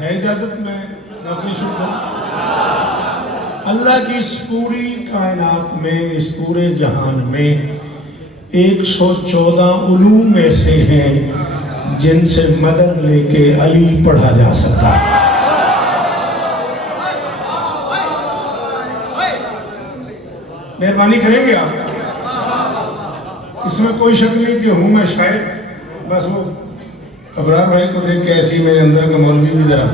है इजाजत में नौकरी शुरू करूं? अल्लाह की इस पूरी कायनात में, इस पूरे जहान में 114 उलूम ऐसे हैं जिनसे मदद लेके अली पढ़ा जा सकता है। मेहरबानी करेंगे आप, इसमें कोई शक नहीं कि हूं मैं शायद, बस वो अबरार भाई को देख के ऐसी मेरे अंदर का मौलवी भी जरा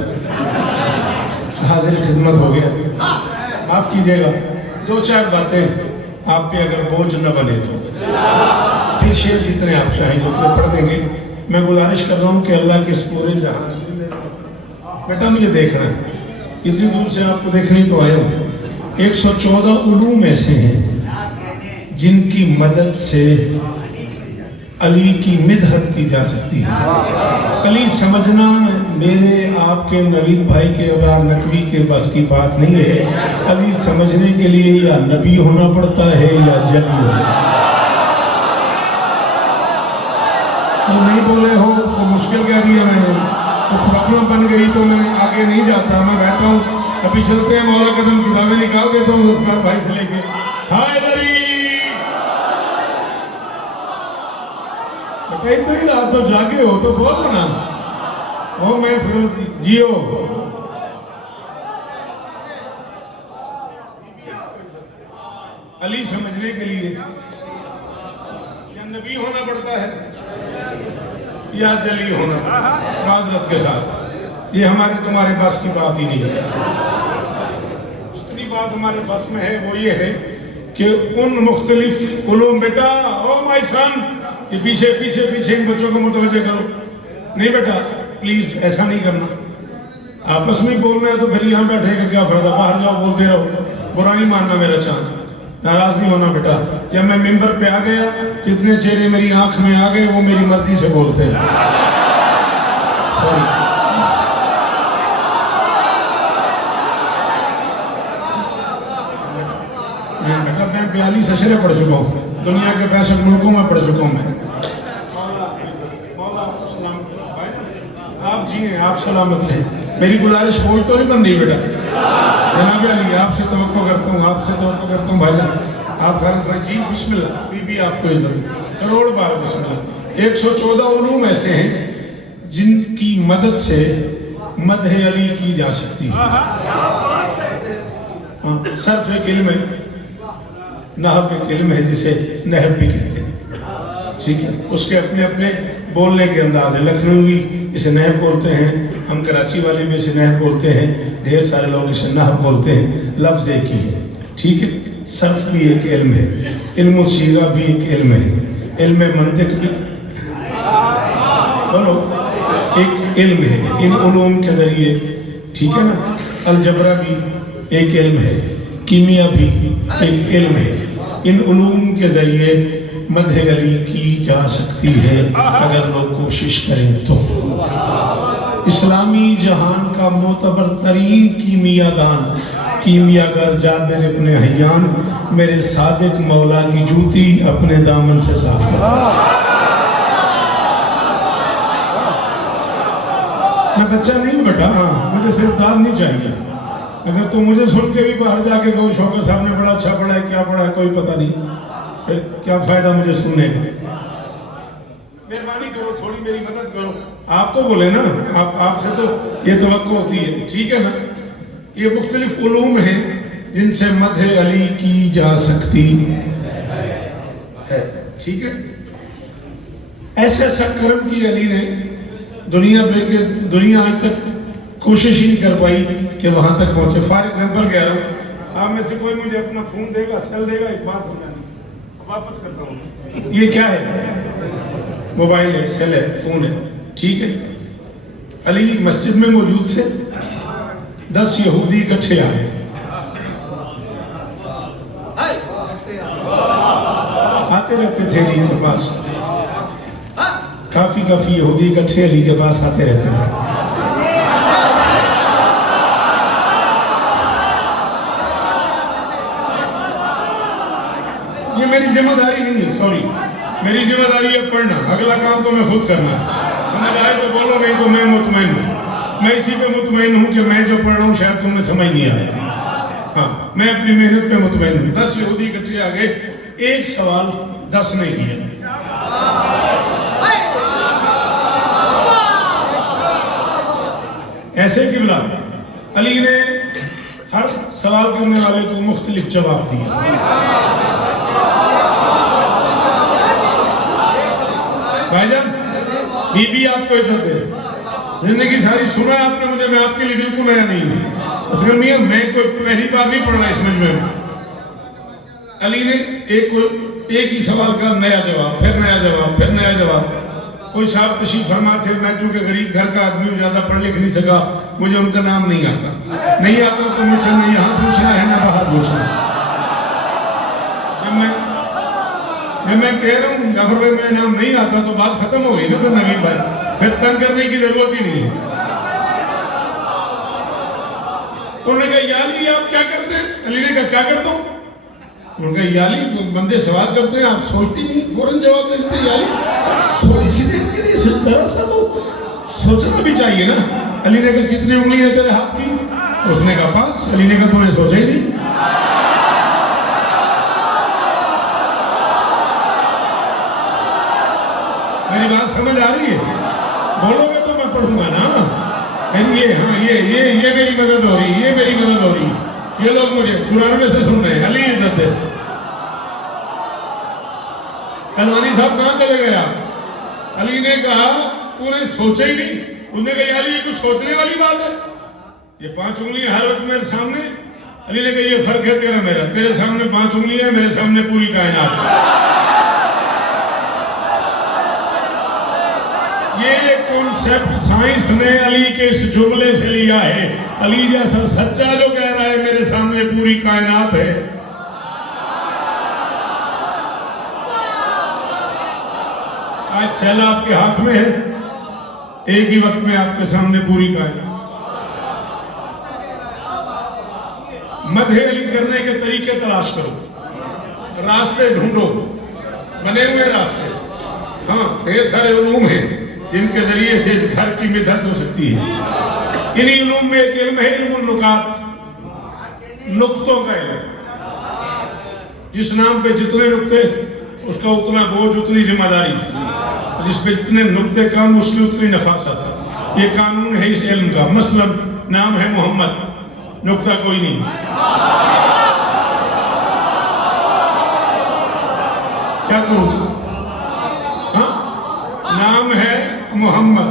हाजिर खिदमत हो गया। माफ कीजिएगा, दो चार बातें आप पे अगर बोझ न बने तो फिर शेर जितने आप चाहेंगे उतने पढ़ देंगे। मैं गुजारिश कर रहा हूँ कि अल्लाह के इस पूरे जहान, बेटा मुझे देखना है, इतनी दूर से आपको देखने तो आया हूँ। 114 उलूम ऐसे हैं जिनकी मदद से अली की मिदहत की जा सकती है। अली समझना मेरे आपके नवीद भाई के अबार नकवी के बस की बात नहीं है। अली समझने के लिए या नबी होना पड़ता है या जली होना। तो नहीं बोले हो तो मुश्किल कह दिया मैंने, तो प्रॉब्लम बन गई तो मैं आगे नहीं जाता। मैं बैठा हूँ, अभी चलते हैं, मौला कदम किताबें निकाल देता हूँ उस्मान भाई से लेके। हाय दरी बेटा, इतनी रात तो जागे हो तो बोलो ना। ओ मैं फिरोज जियो, अली समझने के लिए क्या नबी होना पड़ता है या जली होना? माजरत के साथ ये हमारे तुम्हारे बस की बात ही नहीं है। जितनी बात हमारे बस में है वो ये है कि उन मुख्तलिफ उलूम, बेटा ओ माय सन, ये पीछे पीछे पीछे इन बच्चों को मुतवज्जो करो। नहीं बेटा प्लीज ऐसा नहीं करना, आपस में बोलना है तो फिर यहाँ बैठे का क्या फायदा, बाहर जाओ बोलते रहो। बुरा नहीं मानना मेरा चांद, नाराज नहीं होना बेटा। जब मैं मिंबर पे आ गया, जितने चेहरे मेरी आंख में आ गए वो मेरी मर्जी से बोलते हैं। सॉरी, बेटा मैं 42 अशरे पढ़ चुका हूँ, दुनिया के 65 मुल्कों में पढ़ चुका हूँ मैं। आप जी हैं, आप सलामत रहें। मेरी गुजारिश बोल तो नहीं बन रही बेटा, जनाब अली आपसे तवक्को करता हूँ, आपसे तवक्को करता हूँ भाईजान। आप खालिद भाई जी बिस्मिल्लाह, बीबी आपको इज्जत, करोड़ बार बिस्मिल्लाह। 114 उलूम ऐसे हैं जिनकी मदद से मदह अली की जा सकती है। सर्फ एक इल्म है, नहब एक इल्म है जिसे नहब भी कहते हैं, ठीक है। उसके अपने अपने बोलने के अंदाज है। लखनऊ भी इसे नहब बोलते हैं, हम कराची वाले भी इसे नहब बोलते हैं, ढेर सारे लोग इसे नहब बोलते हैं। लफ्ज एक ही है, ठीक है। सर्फ भी एक इल्म है, इल्म सीगा भी एक इल्म है, इल्म मंतिक भी बोलो एक इल्म है इन उलूम के जरिए, ठीक है ना। अलजबरा भी एक इल्म है, कीमिया भी एक इल्म है। इन उलूम के जरिए मदह अली की जा सकती है अगर लोग कोशिश करें तो। इस्लामी जहान का मोतबर तरीन कीमियादान, कीमियागर जाबिर इब्ने हय्यान, मेरे सादिक मौला की जूती अपने दामन से साफ कर। मैं बच्चा नहीं बेटा, हाँ मुझे सिरदार नहीं चाहिए। अगर तुम मुझे सुन के भी बाहर जाके कहो शौकत साहब ने बड़ा अच्छा पढ़ा है, क्या पढ़ा है कोई पता नहीं, फिर क्या फायदा मुझे सुनने का। मेहरबानी करो, थोड़ी मेरी मदद करो। आप तो बोले ना, आपसे तो ये तवक्को होती है, ठीक है ना। ये मुख्तलिफ उलूम हैं जिनसे मदह अली की जा सकती है, ठीक है। ऐसे ऐसा कर्म की अली ने दुनिया पे के दुनिया आज तक कोशिश ही नहीं कर पाई कि वहां तक पहुंचे। फॉर एग्जाम्पल कह रहा हूँ, आप में से कोई मुझे अपना फोन देगा, सेल देगा, एक बात समझानी, वापस करता हूँ। ये क्या है? मोबाइल है, सेल है, फोन है, ठीक है। अली मस्जिद में मौजूद थे, 10 यहूदी इकट्ठे आ गए, आते रहते थे अली के पास, काफी यहूदी इकट्ठे अली के पास आते रहते थे। ये मेरी जिम्मेदारी नहीं है, सॉरी, मेरी जिम्मेदारी है पढ़ना, अगला काम तो मैं खुद करना है। समझ आए तो बोलो, नहीं तो मैं मुतमईन हूँ। मैं इसी पे मुतमईन हूँ कि मैं जो पढ़ रहा हूँ शायद तुम्हें समझ नहीं आया। हाँ, मैं अपनी मेहनत पे मुतमईन हूँ। 10 यहूदी इकट्ठे आ गए, एक सवाल 10 ने किया। ऐसे किबला अली ने हर सवाल करने वाले को मुख्तलिफ जवाब दिया। भाईजान, बीबी आपको इज्जत दे, जिंदगी सारी सुना है आपने मुझे, मैं आपके लिए बिल्कुल नया नहीं हूँ। असगर मियां, मैं कोई पहली बार नहीं पढ़ रहा इस मजमे में। अली ने एक ही सवाल का नया जवाब, फिर नया जवाब, फिर नया जवाब। कोई साहब तशरीफ फरमा थे, मैं चूंकि गरीब घर का आदमी हूँ, ज्यादा पढ़ लिख नहीं सका, मुझे उनका नाम नहीं आता। नहीं आता तो मुझसे नहीं यहाँ पूछना है ना बाहर पूछना। जब मैं कह रहा हूँ जाफर भाई मेरा नाम नहीं आता तो बात खत्म हो गई ना, फिर नवीद भाई, फिर तंग करने की जरूरत ही नहीं है। उन्होंने कहा याली आप क्या करते हैं? अली ने कहा क्या करता हूँ? उनका याली बंदे सवाल करते हैं, आप सोचती नहीं, फौरन जवाब दे देते याली। थोड़ी सी देर के लिए जरा सा तो सोचना भी चाहिए ना। अली ने कहा कितनी उंगली है तेरे हाथ की? उसने कहा 5। अली ने कहा तूने सोचा ही नहीं। मेरी बात समझ आ रही है? बोलोगे तो मैं पढ़ूंगा ना। ये हाँ ये मेरी मदद हो रही, ये मेरी मदद हो रही। ये लोग मुझे 94 से सुन रहे हैं। अली इज्जत दे। कलवानी साहब कहाँ चले गए आप? अली ने कहा तूने सोचा ही नहीं। उन्होंने कहा अली ये कुछ सोचने वाली बात है? ये 5 उंगलियां हर वक्त मेरे सामने। अली ने कहा ये फर्क है तेरा मेरा, तेरे सामने 5 उंगलियां, मेरे सामने पूरी कायनात। ये कॉन्सेप्ट साइंस ने अली के इस जुमले से लिया है। अली जैसा सच्चा जो कह रहा है मेरे सामने पूरी कायनात है। आज सैला आपके हाथ में है, एक ही वक्त में आपके सामने पूरी कायनात। मदहे अली करने के तरीके तलाश करो, रास्ते ढूंढो, बने हुए रास्ते। हाँ, ढेर सारे उलूम हैं जिनके जरिए से इस घर की मिथक हो सकती है। इन्हीं उलूम में एक इल्म है इल्मुल नुकात, नुक्तों का इल्म। जिस नाम पे जितने नुक्ते उसका उतना बोझ, उतनी जिम्मेदारी। जिस पे जितने नुक्ते कम उसकी उतनी नफासत। ये कानून है इस इल्म का। मसलन नाम है मोहम्मद, नुक्ता कोई नहीं। क्या करूं? हाँ, नाम है मोहम्मद।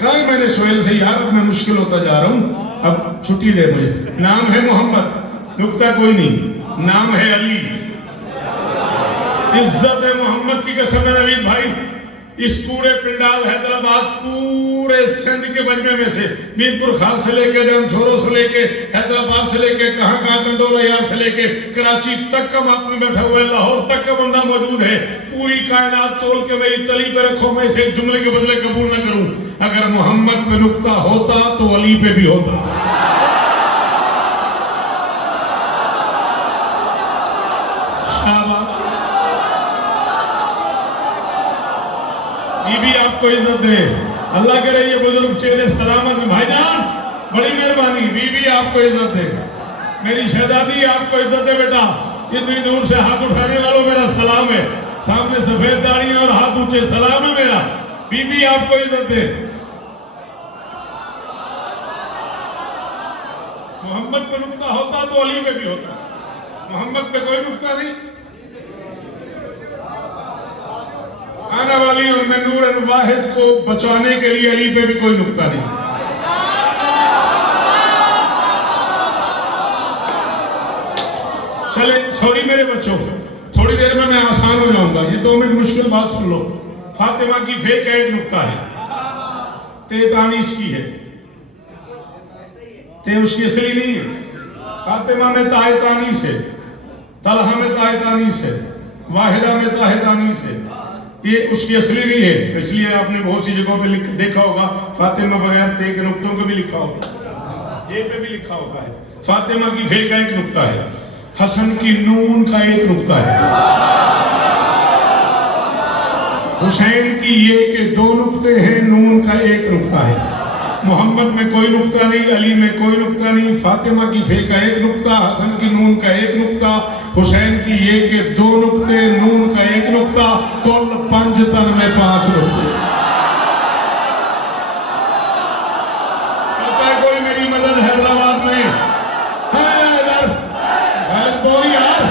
कल मैंने सोहेल से यार अब मैं मुश्किल होता जा रहा हूं, अब छुट्टी दे मुझे। नाम है मोहम्मद, नुक्ता कोई नहीं। नाम है अली, इज्जत है मोहम्मद की कसम है नवीद भाई। इस पूरे पिंडाल हैदराबाद, पूरे सिंध के मजमे में से, मीरपुर खास से लेके जमशोरों से लेके हैदराबाद से लेके कहाँ कंडोला यार से लेके कराची तक का माप में बैठा हुआ है, लाहौर तक का बंदा मौजूद है। पूरी कायनात तोल के मेरी तली पे रखो, मैं इसे एक जुमले के बदले कबूल न करूं। अगर मोहम्मद पे नुक्ता होता तो अली पे भी होता। शाबाश। बीबी आपको इज्जत दे, अल्लाह करे ये बुजुर्ग चेहरे सलामत। भाईजान बड़ी मेहरबानी, बीबी आपको इज्जत दे, मेरी शहजादी आपको इज्जत दे। बेटा इतनी दूर से हाथ उठाने वालों मेरा सलाम है, सामने सफेद दाढ़ी और हाथ ऊंचे, सलाम है मेरा। बीबी आपको इज्जत दे। मोहम्मद पे नुक्ता होता तो अली पे भी होता। मोहम्मद पे कोई नुक्ता नहीं। आने वाली और नूर वाहिद को बचाने के लिए अली पे भी कोई नुक्ता नहीं। चले सॉरी मेरे बच्चों, थोड़ी देर में मैं आसान हो जाऊंगा। ये 2 मिनट मुश्किल बात सुन लो। फातिमा की फेक का एक नुक्ता है, तेतानीस की है, ते उसकी असली नहीं है। फातिमा में तायतानीस है, तलहा में तायतानीस है, वाहिदा में तायतानीस है। ये उसकी असली नहीं है, इसलिए आपने बहुत सी जगहों पे देखा होगा फातिमा बगैर ते के नुक्तों को भी लिखा होगा, ये पे भी लिखा होता है। फातिमा की फे का एक नुक्ता है, हसन की नून का एक नुक्ता है, हुसैन की ये के 2 नुक्ते हैं, नून का एक नुक्ता है। मोहम्मद में कोई नुक्ता नहीं, अली में कोई नुक्ता नहीं, फातिमा की फे का एक नुक्ता, हसन की नून का एक नुक्ता, हुसैन की ये के 2 नुक्ते, नून का एक नुक्ता, कुल 5 तन में 5 नुक्ते। कहता है कोई मेरी मदद हैदराबाद में है इधर, बोल यार।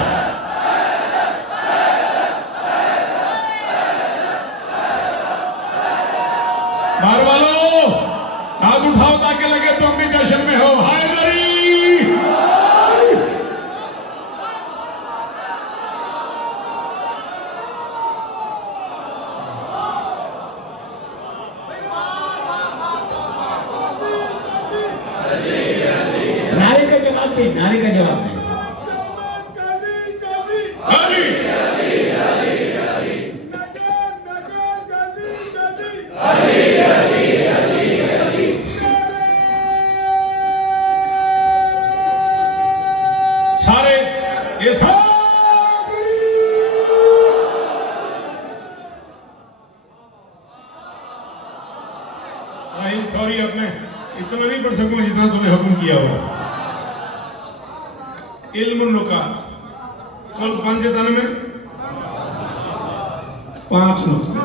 बाहर वालों हाथ उठाओ ताकि लगे तुम भी जश्न में हो। हैदरी नारे का जवाब दे, नारे का जवाब दे। सारे ये सॉरी, अब मैं इतना नहीं पढ़ सकूंगा जितना तुमने हुक्म किया हुआ। इल्म नुकात, कुल 5 तन में 5 नुक्ते।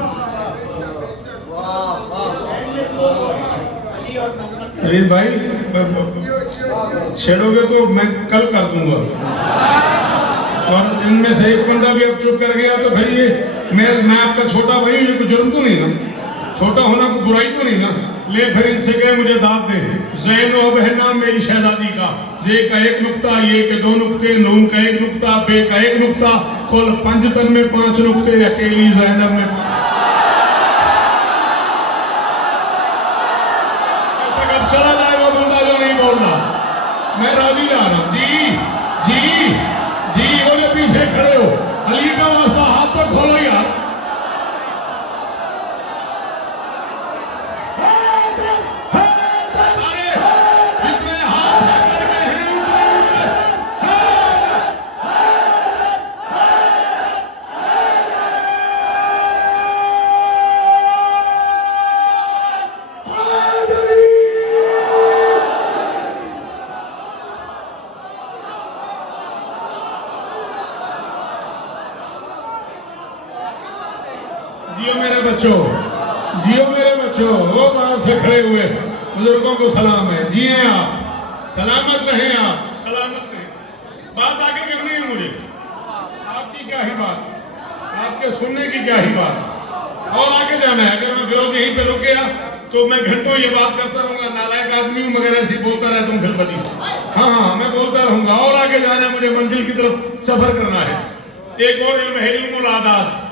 अजीत भाई छेड़ोगे तो मैं कल कर दूंगा, और इनमें से एक बंदा भी अब चुप कर गया तो फिर ये मैं आपका छोटा भाई, ये कोई जुर्म तो नहीं ना, छोटा होना कोई बुराई तो नहीं ना। ले फिर इनसे कहे मुझे दाद दे। ज़ैनब है नाम मेरी शहजादी का, जे का 1 नुक्ता, ये के 2 नुक्ते, नून का 1 नुक्ता, बे का 1 नुक्ता, कुल 5 तन में 5 नुक्ते, अकेली ज़ैनब में। चला जाए वो बंदा जो नहीं बोलना, मैं राजी आ रहा हूं। जी जी जी, वो जो पीछे खड़े हो, अली का वास्ता हाथ तो खोलो यार। जियो मेरे बच्चों, जियो मेरे बच्चों, वो बाहर से खड़े हुए बुजुर्गों को सलाम है। जिए आप, सलामत रहें आप, सलामत रहें। बात आगे करनी है मुझे, आपकी क्या ही बात, आपके सुनने की क्या ही बात, और आगे जाना है। अगर मैं फिरोज यहीं पे रुक गया तो मैं घंटों ये बात करता रहूंगा, नालायक आदमी हूँ मगर ऐसी बोलता रहता हूँ फिर बदी। हाँ, मैं बोलता रहूंगा, और आगे जाना है मुझे, मंजिल की तरफ सफर करना है। एक और इल्म है, इल्मुल आदात।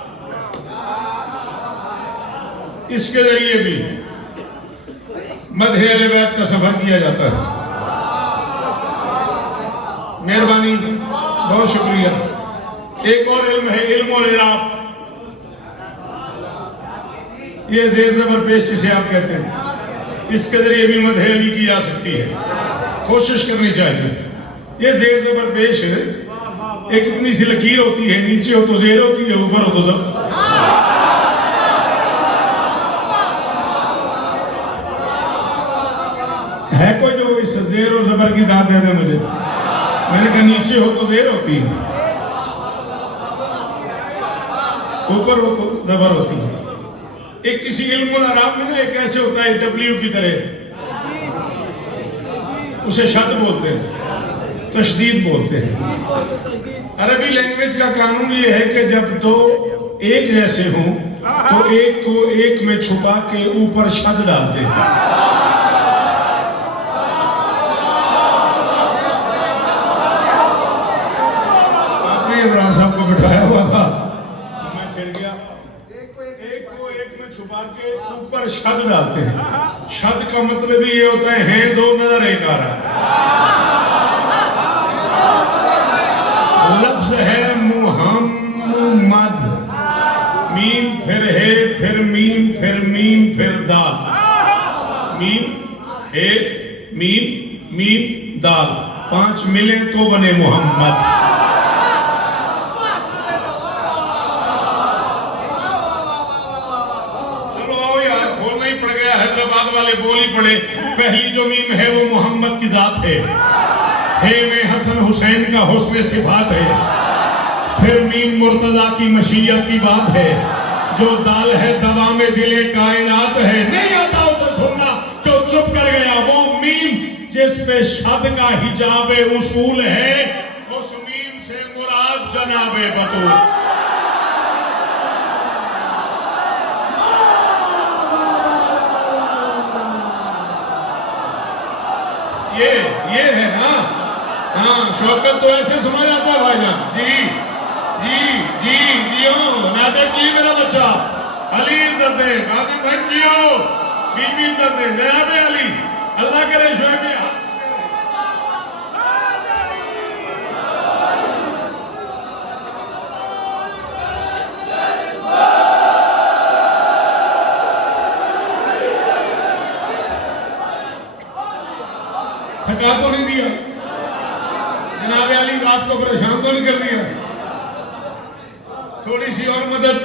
इसके जरिए भी मदह अहले बैत का सफर किया जाता है। मेहरबानी, बहुत शुक्रिया। एक और इल्म है, इल्मुल इराब। ये ज़ेर ज़बर पेश जिसे आप कहते हैं, इसके जरिए भी मदह अली की जा सकती है, कोशिश करनी चाहिए। ये ज़ेर ज़बर पेश है, एक इतनी सी लकीर होती है, नीचे हो तो ज़ेर होती है, ऊपर हो तो ज़बर। है कोई जो इस ज़ेर और ज़बर की दाद दे दे मुझे? मैंने कहा नीचे हो तो ज़ेर होती है, ऊपर हो तो ज़बर होती है। एक किसी इल्मुल अराब में ना एक ऐसे होता है डब्ल्यू की तरह, उसे शद बोलते हैं, तशदीद बोलते हैं। अरबी लैंग्वेज का कानून ये है कि जब दो एक जैसे हों तो एक को एक में छुपा के ऊपर शद डालते हैं। आपने इमरान साहब को बिठाया हुआ था, मैं चिढ़ गया। एक को एक में छुपा के ऊपर शद डालते हैं। शद का मतलब ही ये होता है दो नजर एक आ रहा है। लफ्ज है मुहम्मद, मीम फिर है, फिर मीम, फिर मीम, फिर दाल। मीम है, मीम, मीम, दाल, 5 मिले तो बने मोहम्मद। हैदराबाद वाले बोल ही पड़े। पहली जो मीम है वो मोहम्मद की जात है, हे में हसन हुसैन का हुस्न सिफात है। फिर मीम मुर्तजा की मशीयत की बात है, जो दाल है दवा में दिले कायनात है। नहीं आता उसे सुनना क्यों चुप कर गया। वो मीम जिस पे शद का हिजाब उसूल है, उस मीम से मुराद जनाबे बतूल। ये है ना। हाँ, शौकत तो ऐसे सुना जाता है भाईजान। जी जी जी जियो नाते की मेरा बच्चा अली इज्जत दे, काजी भाई जियो, बीबी इज्जत दे, जनाबे अली। अल्लाह करे शोएब में थका तो नहीं दिया, जनाबे अली रात को परेशान तो नहीं कर दिया। थोड़ी सी और मदद,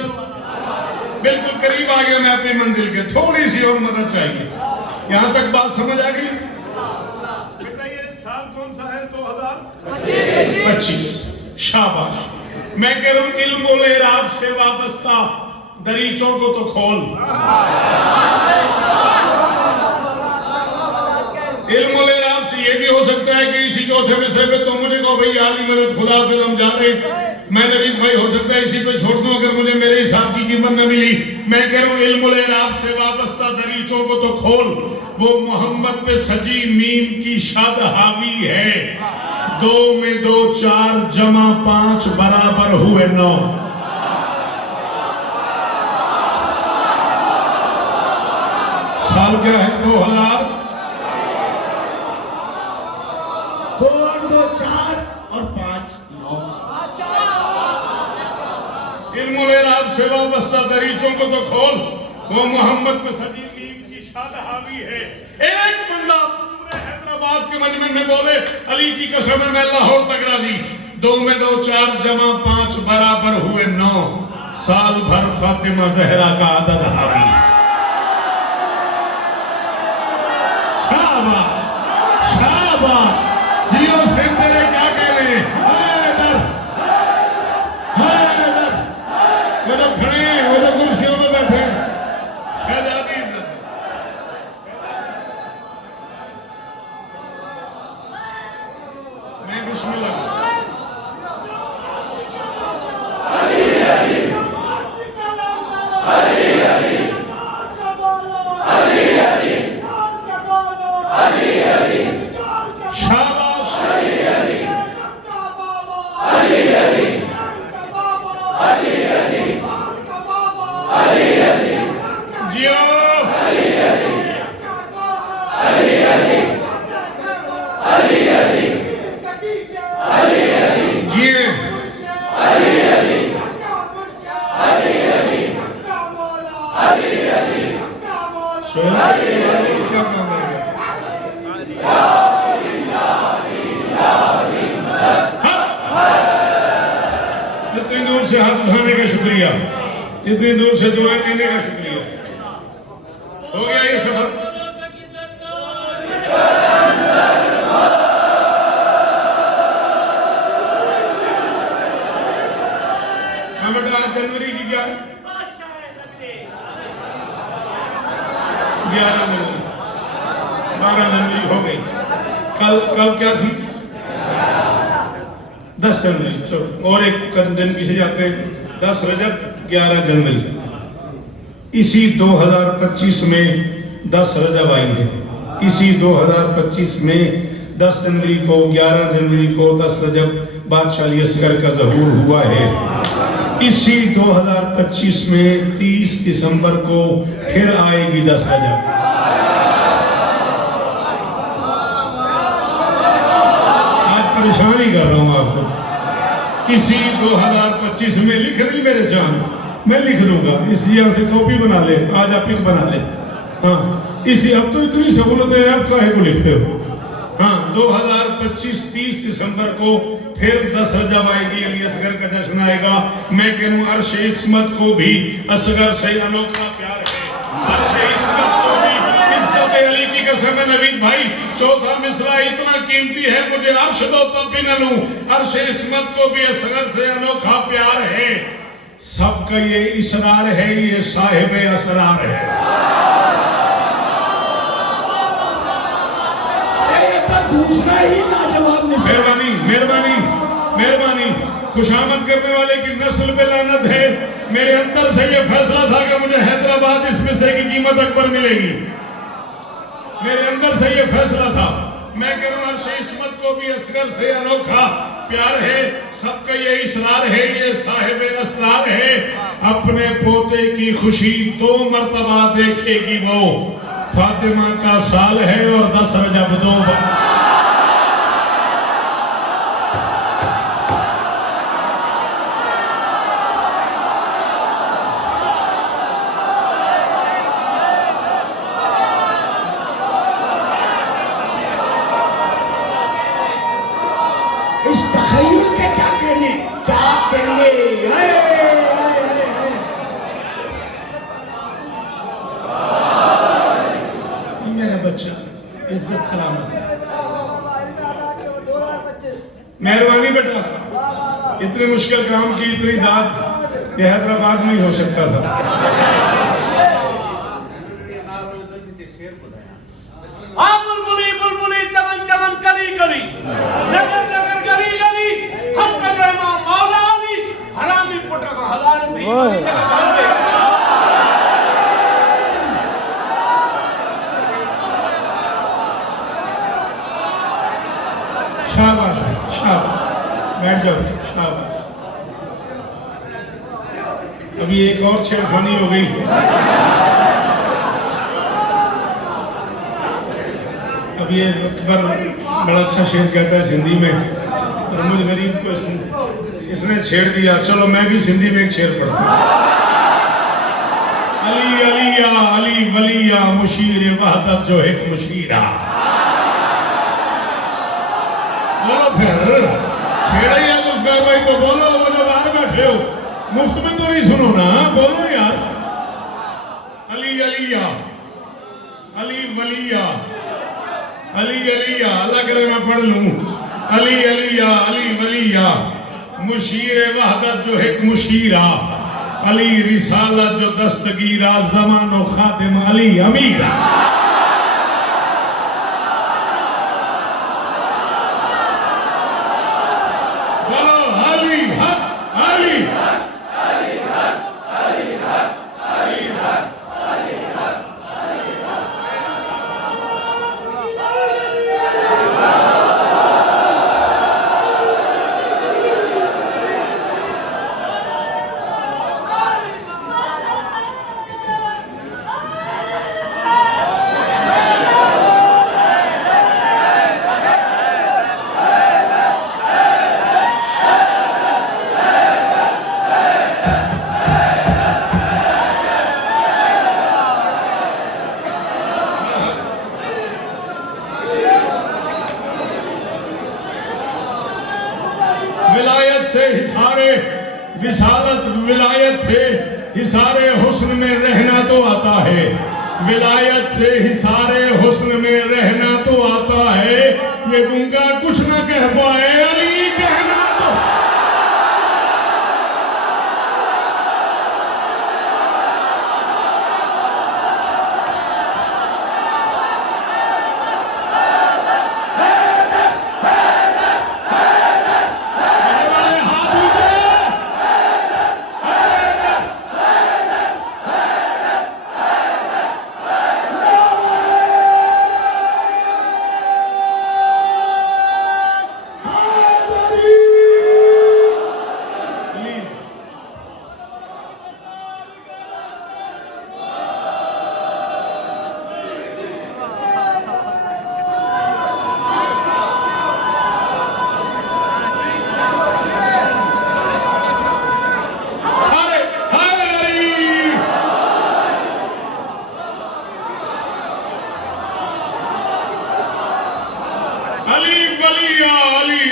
बिल्कुल करीब आ गया मैं अपनी मंजिल के, थोड़ी सी और मदद चाहिए। यहां तक बात समझ आ गई? बताइए साल कौन सा है? 2025। शाबाश। मैं कह रहा हूं इल्म और इराब से वाबस्ता दरीचों को तो खोल। इल्म और इराब से ये भी हो सकता है कि इसी चौथे मिसरे पे तुम मुझे कहो भाई आली मदद खुदा फिर हम जा रहे, मैं नबी भाई हो सकता है इसी पे छोड़ दूं अगर मुझे मेरे हिसाब की कीमत न मिली। मैं कह रहा हूं इल्म और इराब से वाबस्ता दरीचों को तो खोल। वो मोहम्मद पे सजी मीम की शद हावी है, 2 में 2 4 जमा 5 बराबर हुए 9। साल क्या है? 2000। 2 और 2 4 और 5 9। इल्म और इराब से वाबस्ता दरीचों को तो खोल, वो मोहम्मद पे सजी मीम की शाद हावी है। एक बंदा पूरे हैदराबाद के मजमे में बोले अली की कसम है मैं लाहौर तक राजी, 2 में 2 4 जमा 5 बराबर हुए 9। साल भर फातिमा जहरा का आदद हावी। शाबाश शाबाश, जियो से तेरे क्या कहने। वो जो खड़े हैं, वो जो कुर्सियों में बैठे हैं, शहजादी इज्जत। मैं बिस्मिल्लाह। शाबाश। जियो। जिए। क्या काम है? इतनी दूर से हाथ उठाने का शुक्रिया, इतनी दूर से दुआएं देने का शुक्रिया। हो गया ये सफर। हाँ बेटा, जनवरी की 11 जनवरी 12 जनवरी हो गई। कल क्या थी? 10 जनवरी। चलो और एक दिन पीछे जाते हैं, 10 रजब 11 जनवरी। इसी 2025 में 10 रजब आई है। इसी 2025 में 10 जनवरी को, 11 जनवरी को 10 रजब बादशाह अली असगर का ज़हूर हुआ है। इसी 2025 में 30 दिसंबर को फिर आएगी 10 रजब। परेशान ही कर रहा हूं आपको। इसी 2025 में लिख रही मेरे जान, मैं लिख दूंगा, इसी यहाँ से कॉपी बना ले, आज आप एक बना ले। हाँ, इसी अब तो इतनी सहूलत है, आप काहे को लिखते हो। हाँ, 2025 30 दिसंबर को फिर 10 रजब आएगी, अली असगर का जश्न आएगा। मैं कहूँ अर्श इस्मत को भी असगर से अनोखा प्यार है। अर्श इस्मत को भी इज्जत अली की कसम है नवीद भाई, चौथा मिसरा इतना कीमती है, मुझे अर्श दो तब भी न लूं, अर्श इस्मत को भी असगर से अनोखा प्यार है, सबका ये इसरार है, ये साहिब असरार है। ये तो दूसरा ही लाजवाब मिसरा। मेहरबानी मेहरबानी मेहरबानी, खुशामद करने वाले की नस्ल पे लानत है। मेरे अंदर से ये फैसला था कि मुझे हैदराबाद इस मिसरे की कीमत अकबर मिलेगी, मेरे अंदर से ये फैसला था। मैं कह रहा हूं अर्श इस्मत को भी असगर से अनोखा प्यार है, सबका ये इसरार है, ये साहिब असरार है। अपने पोते की खुशी 2 मरतबा देखेगी वो, फातिमा का साल है और 10 रजब 2 इस तखय्युल के क्या कहने, क्या कहने। आए, आए, आए, आए। मेरा बच्चा इज्जत सलामत है। मेहरबानी बेटा, इतने मुश्किल काम की इतनी दाद ये हैदराबाद में ही हो सकता था। बुलबुली बुलबुली चमन चमन कली कली, नगर नगर गली गली, हम कदर मां मौला अली, हरामी पुट का हलाल दी। शाबाश शाबाश, बैठ जाओ, शाबाश। अभी एक और छेड़खानी हो गई। अब ये अकबर बड़ा अच्छा शेर कहता है सिंधी में, और मुझ गरीब को इसने छेड़ दिया। चलो मैं भी सिंधी में एक शेर पढ़ता हूं। अली अलिया अली वलिया मुशीर वहदत जो एक मुशीरा। बोलो फिर, छेड़ा ही अल्लाह भाई को बोलो, वो जो बाहर बैठे हो मुफ्त में तो नहीं सुनो ना, बोलो यार। अली अलिया अली वलिया अली अलिया, अल्लाह करे मैं पढ़ लूं। अली अलिया अली वलिया मुशीर वहदत जो एक मुशीरा, अली रिसालत जो दस्तगीरा, ज़मानो खादिम अली अमीरा। बोलो अली हक अली विलायत से हिसारे विसालत, विलायत से हिसारे हुस्न में रहना तो आता है, विलायत से हिसारे हुस्न में रहना तो आता है। ये गुंगा कुछ ना कह पाए, अली कहना तो।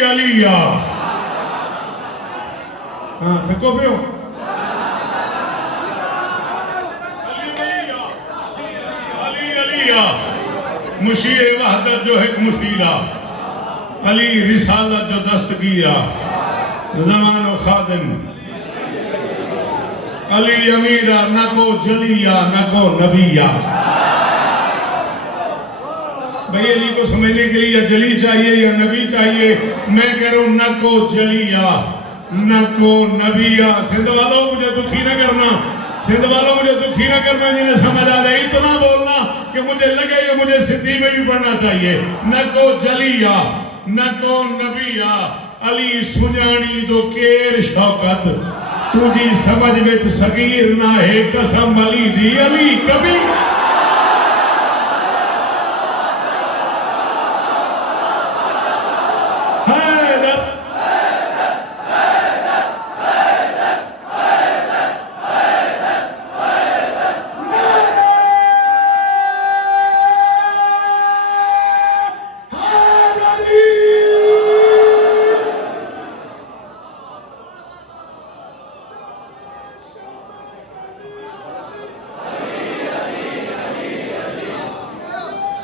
अलिया। हाँ थको पियो। अली अलिया मुशीर वहदत जो है मुशीरा, अली रिसालत जो दस्तगीरा, ज़मानो खादिम, अली अमीरा, न को जलिया न को नबिया। भाई अली को समझने के लिए या जली चाहिए या नबी चाहिए। मैं कह रहा हूं न को जलिया न को नबिया। सिंध वालों मुझे दुखी न करना, सिंध वालों मुझे दुखी न करना, जिन्हें समझ आ रहा है इतना बोलना कि मुझे लगे कि मुझे सिद्धि में भी पढ़ना चाहिए। न को जलिया न को नबिया, अली सुजानी दो केर शौकत, तुझी समझ विच सगीर ना है, कसम अली दी अली कभी।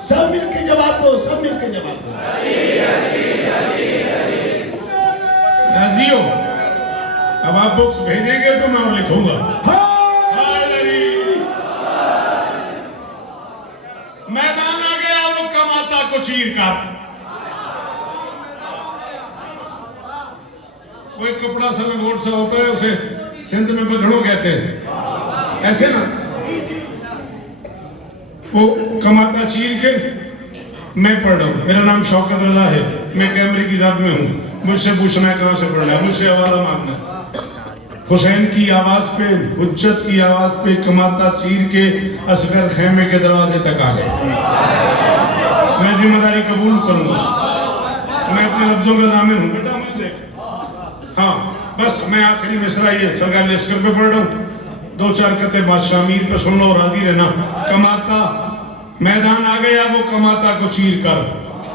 सब मिलके जवाब दो, सब मिलके जवाब दो। राजियो, अब आप बुक्स भेजेंगे तो मैं और लिखूंगा। मैदान आ गया वो कमाता को चीर का। वो एक कपड़ा सा लंगोट सा होता है, उसे सिंध में बधड़ो कहते हैं, ऐसे ना। वो कमाता चीर के मैं पढ़ रहा हूँ। मेरा नाम शौकत रजा है, मैं कैमरे की जात में हूँ। मुझसे पूछना है कहाँ से पढ़ना है, मुझसे हवाला मांगना है। हुसैन की आवाज पे, हुज्जत की आवाज पे कमाता चीर के असगर खेमे के दरवाजे तक आ गए। मैं जिम्मेदारी कबूल करूंगा, मैं अपने लफ्जों का दामिन हूँ बेटा, मुझसे। हाँ बस मैं आखिरी मिसरा ये सरकारी लश्कर पे पढ़ रहा हूँ। दो चार कते बादशाह मीर पे सुन लो और राजी रहना। कमाता मैदान आ गया वो कमाता को चीर कर,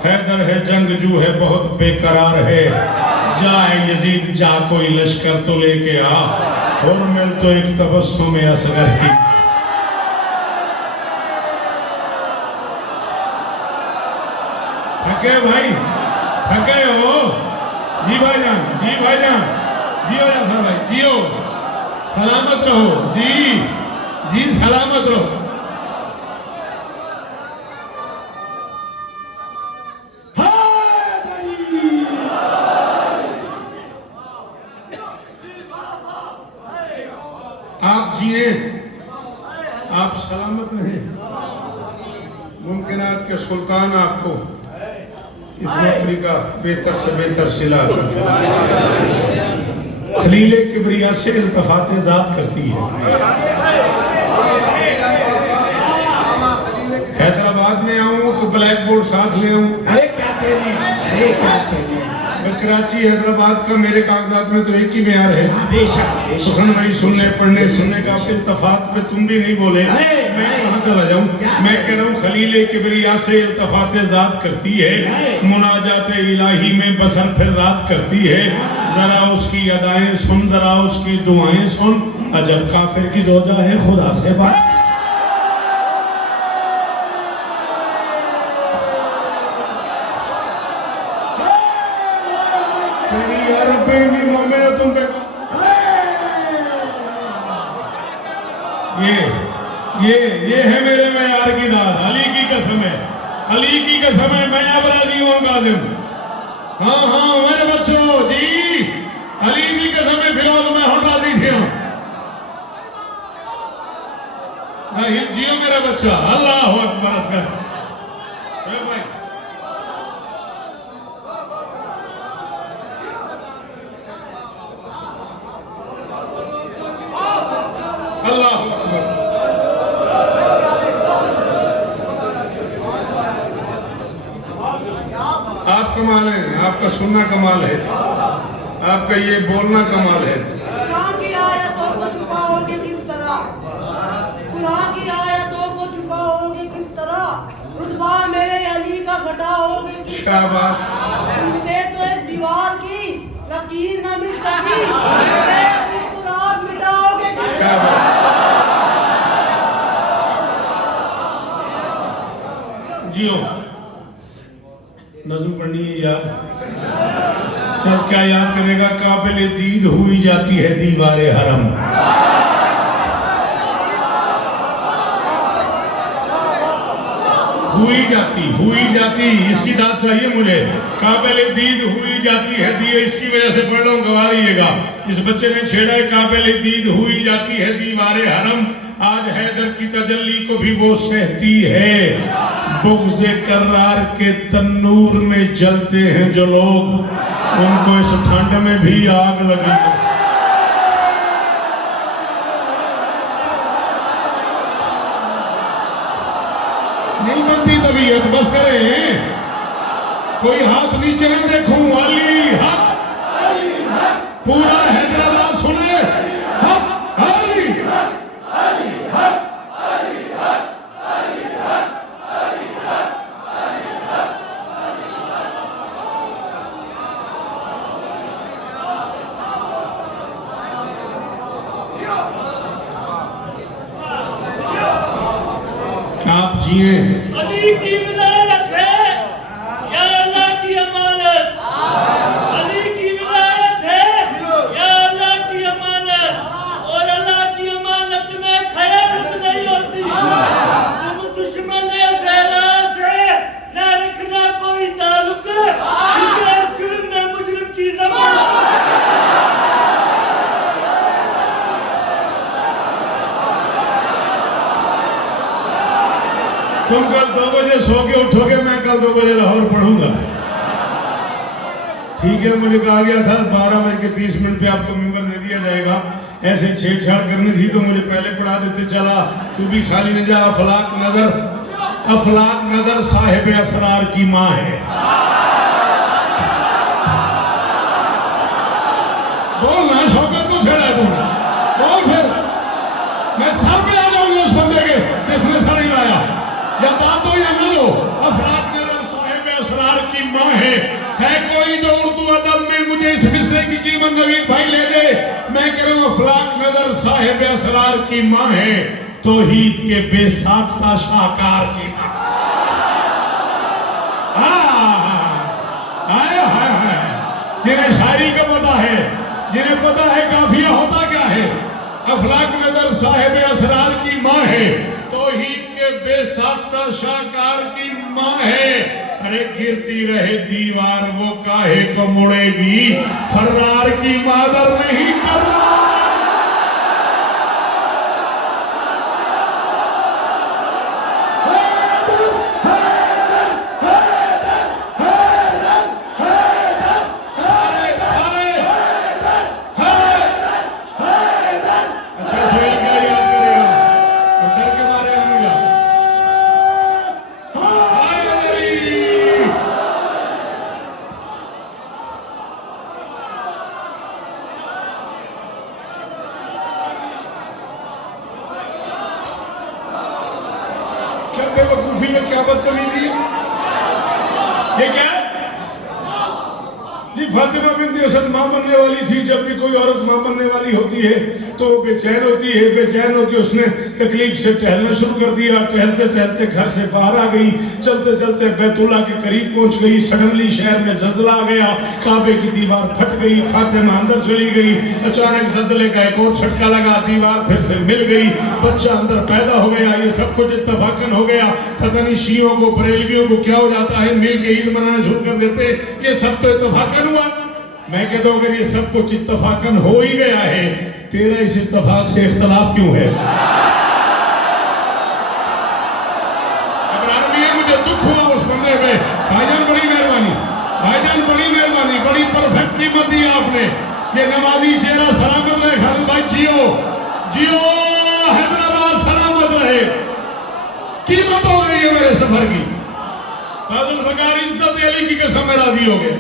हैदर है जंगजू है बहुत बेकरार है, जाए यजीद जा कोई लश्कर तो लेके आ, और मिल तो एक तबस्सुम में असगर की। थके भाई, थके हो? जी भाईजान, जी भाईजान, जियो जाफर भाई, जियो, सलामत रहो जी, जी सलामत रहो। आप जिए, आप सलामत रहें। मुमकिनात के सुल्तान आपको इस नौकरी का बेहतर से बेहतर सिला करते हैं। खलीले किबरिया से इल्तफाते ज़ात करती है। हैदराबाद में आऊं तो ब्लैक बोर्ड साथ ले आऊं। अरे क्या कहने, अरे क्या कहने। कराची हैदराबाद का मेरे कागजात में तो एक ही मेयार है। बेशक सुखन भाई सुनने पढ़ने सुनने का इल्तफात पे तुम भी नहीं बोले, मैं कहाँ चला जाऊं। मैं कह रहा हूँ खलीले किबरिया से इल्तफाते ज़ात करती है, मुनाजाते इलाही में बसर फिर रात करती है। जरा उसकी अदाएं सुन, जरा उसकी दुआएं सुन, अजब काफिर की जोजा है खुदा से बात। तुम ये है मेरे मेयार की दाद, अली की कसम है, अली की कसम है। मैं अब राजी हूँ गालिम। हाँ हाँ मेरे बच्चों जी, अली की कसम है, फिलहाल मैं हूँ राजी थी। जियो मेरा बच्चा, अल्लाह अकबर असगर। भाई अल्लाह अकबर। आप कमाल है, आपका सुनना कमाल है, आपका ये बोलना कमाल है। कुरान की आयतों को छुपाओगे किस तरह, कुरान की आयतों को छुपाओगे किस तरह, रुतबा मेरे अली का घटाओगे किस तरह। शाबाश। तुमसे तो एक दीवार की लकीर न मिल सकी, इख्तिलाफ मिटाओगे किस तरह। जियो। वजू पढ़नी है यार। सब क्या याद करेगा? काबिल दीद हुई जाती है दीवारे हरम। हुई जाती इसकी दाद चाहिए मुझे। काबिल दीद हुई जाती है दिए, इसकी वजह से पढ़ रहा हूं, गवारिएगा। इस बच्चे ने छेड़ा है काबिल दीद हुई जाती है दीवारे हरम। आज हैदर की तजल्ली को भी वो सहती है। बुग़्ज़ कर्रार के तन्नूर में जलते हैं जो लोग, उनको इस ठंड में भी आग लगी है। नहीं बनती तबीयत, बस करें। कोई हाथ नीचे न देखूं। अली हक, पूरा हैदराबाद सुने। हक, अली हक, अली हक, अली हक, अली हक, अली हक, अली हक। आप जिए। अली की विलायत है या अल्लाह की अमानत। अली की विलायत है या अल्लाह की अमानत। और अल्लाह की अमानत में खयानत नहीं होती। तुम दुश्मन ज़हरा से न रखना कोई ताल्लुक, क्योंकि इस जुर्म में मुजरिम की ज़मानत। तुम कल 2 बजे सो के उठोगे, मैं कल 2 बजे लाहौर पढ़ूंगा। ठीक है, मुझे कहा गया था 12:30 पे आपको मिंबर दे दिया जाएगा। ऐसे छेड़छाड़ करनी थी तो मुझे पहले पढ़ा देते। चला तू भी खाली न जा। अफलाक नजर साहिब असरार की माँ है। बोल ना, शौकत को छेड़ा है तुमने। बोल फिर, मैं सर पे आ जाऊंगा उस बंदे के जिसने सर हिलाया। या बात हो या न दो, अफलाक नजर साहिब असरार की माँ है कोई जो उर्दू अदब में मुझे इस मिसरे की कीमत नवीन भाई ले दे। मैं कह रहा हूँ अफलाक नजर साहिब असरार की माँ है, तौहीद के बेसाख्ता शाहकार की माँ। जिन्हें शायरी का पता है, जिन्हें पता है काफिया होता क्या है। अफलाक नजर साहिब असरार की माँ है, तौहीद के बेसाख्ता शाहकार की माँ है। अरे गिरती रहे दीवार वो काहे को मुड़ेगी, फर्रार की मादर नहीं करना। क्या बेवकूफी है, क्या बदतमीजी है, ये क्या है? जी फातिमा बिन्त असद मां बनने वाली थी। जब भी कोई औरत मां बनने वाली होती है तो बेचैन होती है। बेचैन होकर उसने तकलीफ से टहलना शुरू कर दिया। टहलते टहलते घर से बाहर आ गई। चलते चलते बैतुल्ला के करीब पहुंच गई। सडनली शहर में जल्जला आ गया, काबे की दीवार फट गई। फातिमा अंदर चली गई। अचानक जल्जले का एक और झटका लगा, दीवार फिर से मिल गई, बच्चा अंदर पैदा हो गया। ये सब कुछ इत्तफाकन हो गया। पता नहीं शियों को बरेलवियों को क्या हो जाता है, मिल के ईद मनाना शुरू कर देते। ये सब तो इत्तफाकन हुआ। मैं कहता हूं अगर ये सब कुछ इत्तफाकन हो ही गया है, तेरा इस इत्तफाक से इख्तलाफ क्यों है? मुझे दुख हुआ उस बंदे पे। भाईजान बड़ी मेहरबानी, भाईजान बड़ी मेहरबानी, बड़ी परफेक्ट कीमत दी आपने। ये नमाजी चेहरा सलामत रहे। खालिद भाई जियो जियो, हैदराबाद सलामत रहे। कीमत हो गई है मेरे सफर की। फाजिल फकार इज्जत अली की कसम में राजी हो गए।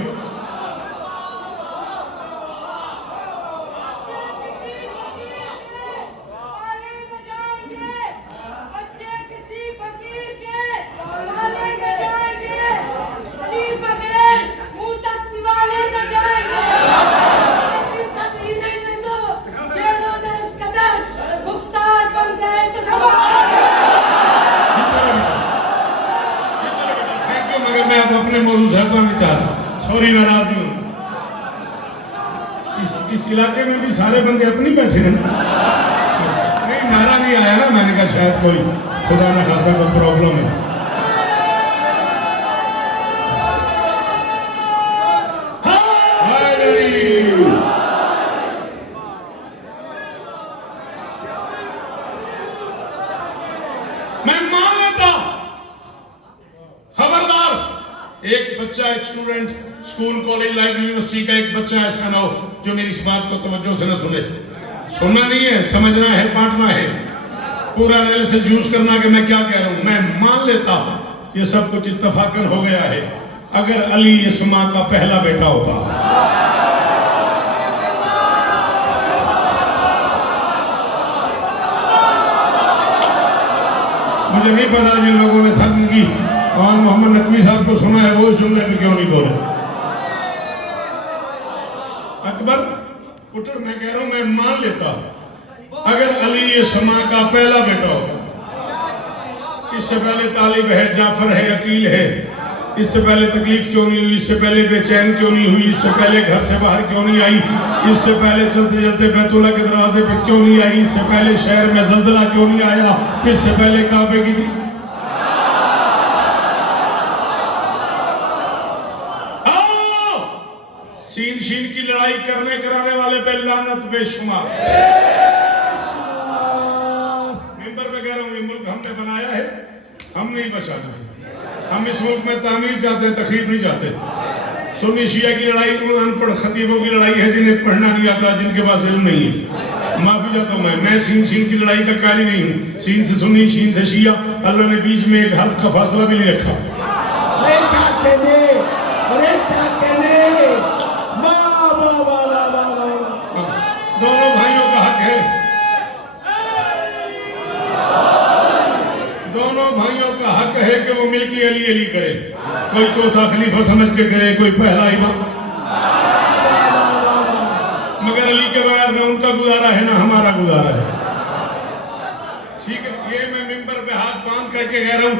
अपने मौजूद चाह रहा, सॉरी नाराज हूँ। इस इलाके में भी सारे बंदे अपनी बैठे हैं ना? नहीं, नारा नहीं आया ना, मैंने कहा शायद कोई खुदा ना खासा कोई प्रॉब्लम है। मैं मान लेता, खबरदार, एक बच्चा, एक student, school, college, life, university का एक बच्चा ऐसा ना हो जो मेरी इस बात को तवज्जो से न सुने। सुनना नहीं है, समझना है, बांटना है, पूरा एनालिसिस यूज करना कि मैं क्या कह रहा हूं। मैं मान लेता ये सब कुछ इत्तफाकन हो गया है। अगर अली यसमा का पहला बेटा होता, मुझे नहीं पता जिन लोगों ने थक की और मोहम्मद नकवी साहब को सुना है वो इस जुमले में क्यों नहीं बोले। अकबर पुत्र, मैं कह रहा हूं, मैं मान लेता अगर अली यसमा का पहला बेटा होता। इससे पहले तालिब है, जाफर है, अकील है, इससे पहले तकलीफ क्यों नहीं हुई, इससे पहले बेचैन क्यों नहीं हुई, इससे पहले घर से बाहर क्यों नहीं आई, इससे पहले चलते चलते बैतुल्लाह के दरवाजे पे क्यों नहीं आई, इससे पहले शहर में जलजला क्यों नहीं आया, इससे पहले काबे की सीन शीन की लड़ाई करने कराने वाले पे लानत बेशुमार। मेंबर पे कह रहा हूं, ये मुल्क हमने बनाया है, हम नहीं बचाना है। हम इस मुल्क में तामीर चाहते हैं, तकलीफ नहीं चाहते। सुन्नी शिया की लड़ाई उन अनपढ़ खतीबों की लड़ाई है जिन्हें पढ़ना नहीं आता, जिनके पास इल्म नहीं है। माफी चाहता हूं, मैं सीन शीन की लड़ाई का कारी नहीं हूं। सीन से सुन्नी, शीन से शिया, अल्लाह ने बीच में एक हर्फ का फासला भी नहीं रखा। अरे क्या कहने, अरे क्या कहने, दोनों भाइयों का हक है, दोनों भाइयों का हक है कि वो मिलके अली अली करे। कोई चौथा खलीफा समझ के करे, कोई पहला इमाम, मगर अली के बगैर ना उनका गुजारा है ना हमारा गुजारा है। ठीक है, ये मैं मिंबर पे हाथ बांध करके कह रहा हूं,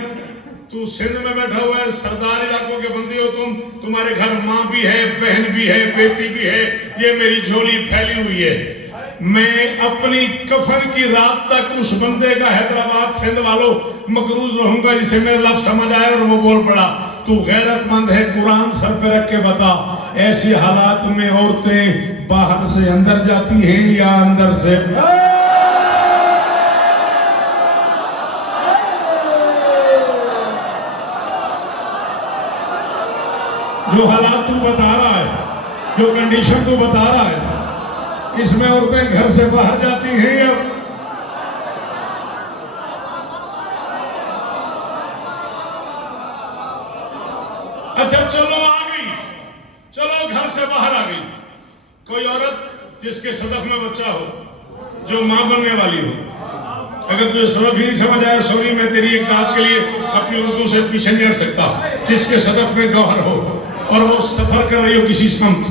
तू सिंध में बैठा हुआ है, सरदार इलाकों के बंदे हो तुम, तुम्हारे घर माँ भी है, बहन भी है, बेटी भी है, ये मेरी झोली फैली हुई है। मैं अपनी कफन की रात तक उस बंदे का हैदराबाद सिंध वालों मकरूज रहूंगा जिसे मेरे लफ्ज समझ आए और वो बोल पड़ा, तू गैरतमंद है, कुरान सर पे रख के बता, ऐसे हालात में औरतें बाहर से अंदर जाती हैं या अंदर से? जो हालात तू बता रहा है, जो कंडीशन तू बता रहा है, इसमें औरतें घर से बाहर जाती हैं या? अच्छा चलो आ गई, चलो घर से बाहर आ गई कोई औरत जिसके सदफ में बच्चा हो, जो मां बनने वाली हो। अगर तुझे सदफ ही नहीं समझ आया, सॉरी, मैं तेरी एक बात के लिए अपनी उर्दू से पीछे नहीं हट सकता। जिसके सदफ में गौहर हो और वो सफर कर रही हो किसी समत,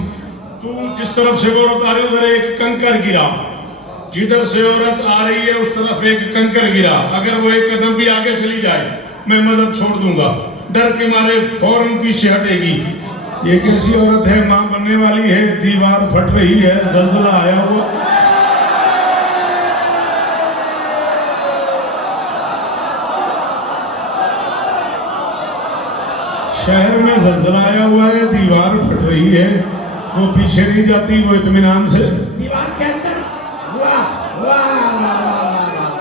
तू जिस तरफ से वो औरत आ रही है उधर एक कंकर गिरा, जिधर से औरत आ रही है उस तरफ एक कंकर गिरा, अगर वो एक कदम भी आगे चली जाए मैं मदद छोड़ दूंगा, डर के मारे फौरन पीछे हटेगी। ये कैसी औरत है, मां बनने वाली है, दीवार फट रही है, जलजला आया हुआ। शहर में जलजला आया हुआ है, दीवार फट रही है, वो पीछे नहीं जाती, वो इत्मीनान से दीवार के अंदर। वाह वाह वाह वाह।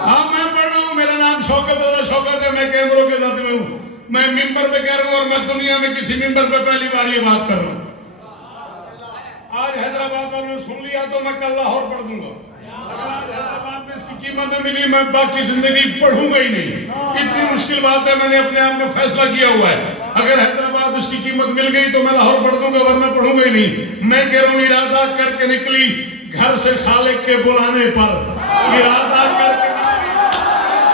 हाँ, मैं पढ़ रहा हूँ, मेरा नाम शौकत है, शौकत है, मैं कैमरों के साथ में हूँ, मैं मिंबर पे कह रहा हूँ और मैं दुनिया में किसी मिंबर पे पहली बार ये बात कर रहा हूँ। आज हैदराबाद वालों ने सुन लिया तो मैं कल लाहौर पढ़ दूंगा। अगर आज हैदराबाद में इसकी कीमत न मिली मैं बाकी जिंदगी पढ़ूंगा ही नहीं। इतनी मुश्किल बात है, मैंने अपने आप में फैसला किया हुआ है। अगर हैदराबाद उसकी कीमत मिल गई तो मैं लाहौर पढ़ दूंगा, वरना पढ़ूंगा ही नहीं। मैं कह रहा हूँ, इरादा करके निकली घर से खालिक के बुलाने पर, इरादा करके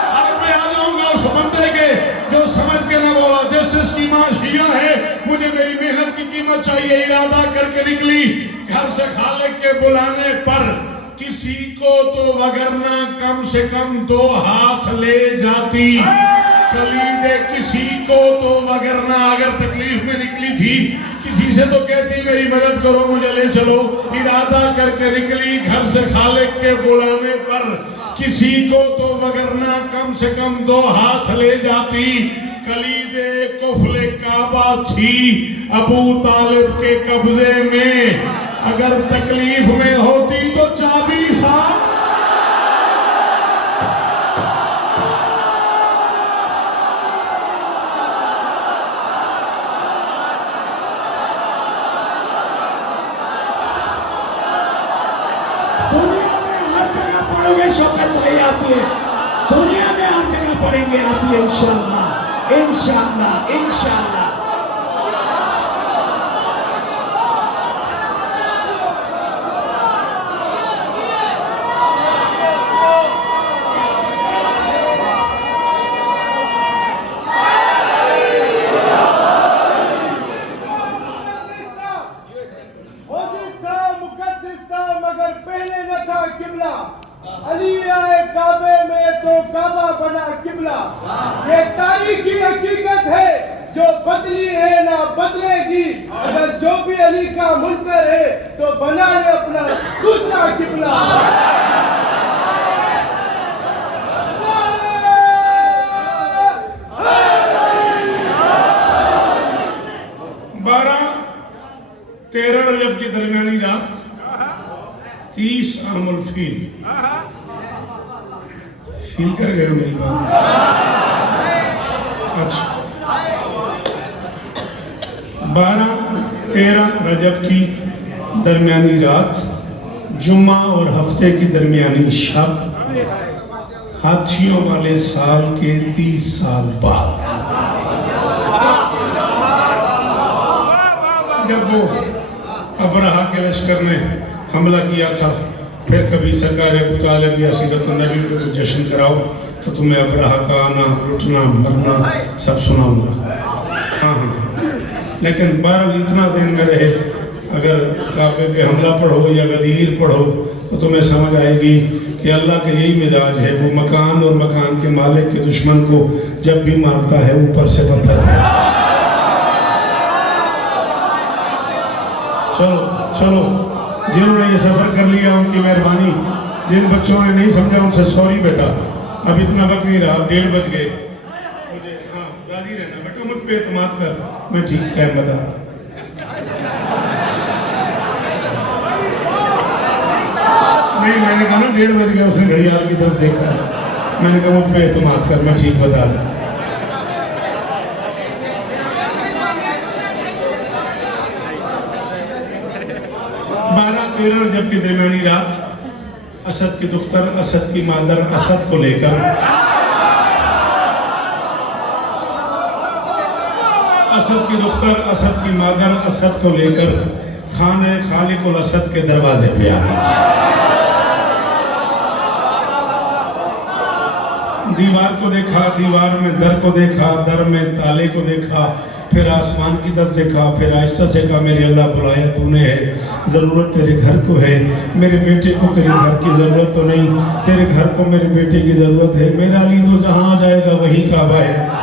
सर पे आ जाऊंगा उस बंदे के जो समझ के न बोला, जिसकी मां शिया है, मुझे मेरी मेहनत की कीमत चाहिए। इरादा करके निकली घर से खालिक के बुलाने पर, किसी को तो वगरना कम से कम 2 हाथ ले जाती। कलीदे किसी को तो वगरना अगर तकलीफ में निकली थी किसी से तो कहती मेरी मदद करो मुझे ले चलो, इरादा करके निकली घर से खालिक के बुलाने पर किसी को तो वगरना कम से कम 2 हाथ ले जाती। कलीदे कुफले काबा थी अबू तालिब के कब्जे में, अगर तकलीफ में होती तो चाबी साथ दुनिया में हर जगह पढ़ोगे शौकत भाई आप ये, दुनिया में हर जगह पढ़ेंगे आप ये इंशाअल्लाह इंशाअल्लाह इंशाअल्लाह। मगर पहले न था किबला, अली आए काबे में तो काबा बना किबला। ये तारीखी हकीकत है जो बदली है ना बदलेगी, अगर जो भी अली का मुनकर है तो बना ले अपना दूसरा किबला। 12-13 रजब की दरमियानी रात 30 आमुल फील कर गए मेरी बात। अच्छा 12-13 रजब की दरमियानी रात जुम्मा और हफ्ते की दरमियानी शब हाथियों वाले साल के 30 साल बाद जब वो अबरहा के लश्कर ने हमला किया था, फिर कभी सरकार अबू तालिब या सीरत नबी को जश्न कराओ तो तुम्हें अबरहा का आना लुटना मरना सब सुनाऊंगा। हाँ हाँ, लेकिन बहरहाल इतना ज़हन में रहे, अगर काबे पे हमला पढ़ो या गदीर पढ़ो तो तुम्हें समझ आएगी कि अल्लाह का यही मिजाज है, वो मकान और मकान के मालिक के दुश्मन को जब भी मारता है ऊपर से पत्थर है। चलो चलो, जिन्होंने ये सफर कर लिया उनकी मेहरबानी, जिन बच्चों ने नहीं समझा उनसे सॉरी बेटा, अब इतना वक्त नहीं रहा, 1:30 बज गए मुझे। हाँ राजी रहना बेटा, मुझ पे एतमाद कर, मैं ठीक टाइम बता। नहीं मैंने कहा ना 1:30 बज गया, उसने घड़ियाल की तरफ देखा, मैंने कहा मुझ पे एतमाद कर, मैं ठीक बता रहा। 12-13 रजब की दरमियानी रात असद की दुख्तर, असद की मादर असद को लेकर असद की दुख्तर, असद की मादर असद को लेकर खाने खालिकुल असद के दरवाजे पे आ गई। दीवार को देखा, दीवार में दर को देखा, दर में ताले को देखा, फिर आसमान की तरफ देखा, फिर आहिस्ता से कहा मेरे अल्लाह बुलाया तूने है, ज़रूरत तेरे घर को है, मेरे बेटे को तेरे घर की ज़रूरत तो नहीं, तेरे घर को मेरे बेटे की ज़रूरत है, मेरा अली तो जहाँ जाएगा वहीं काबा है।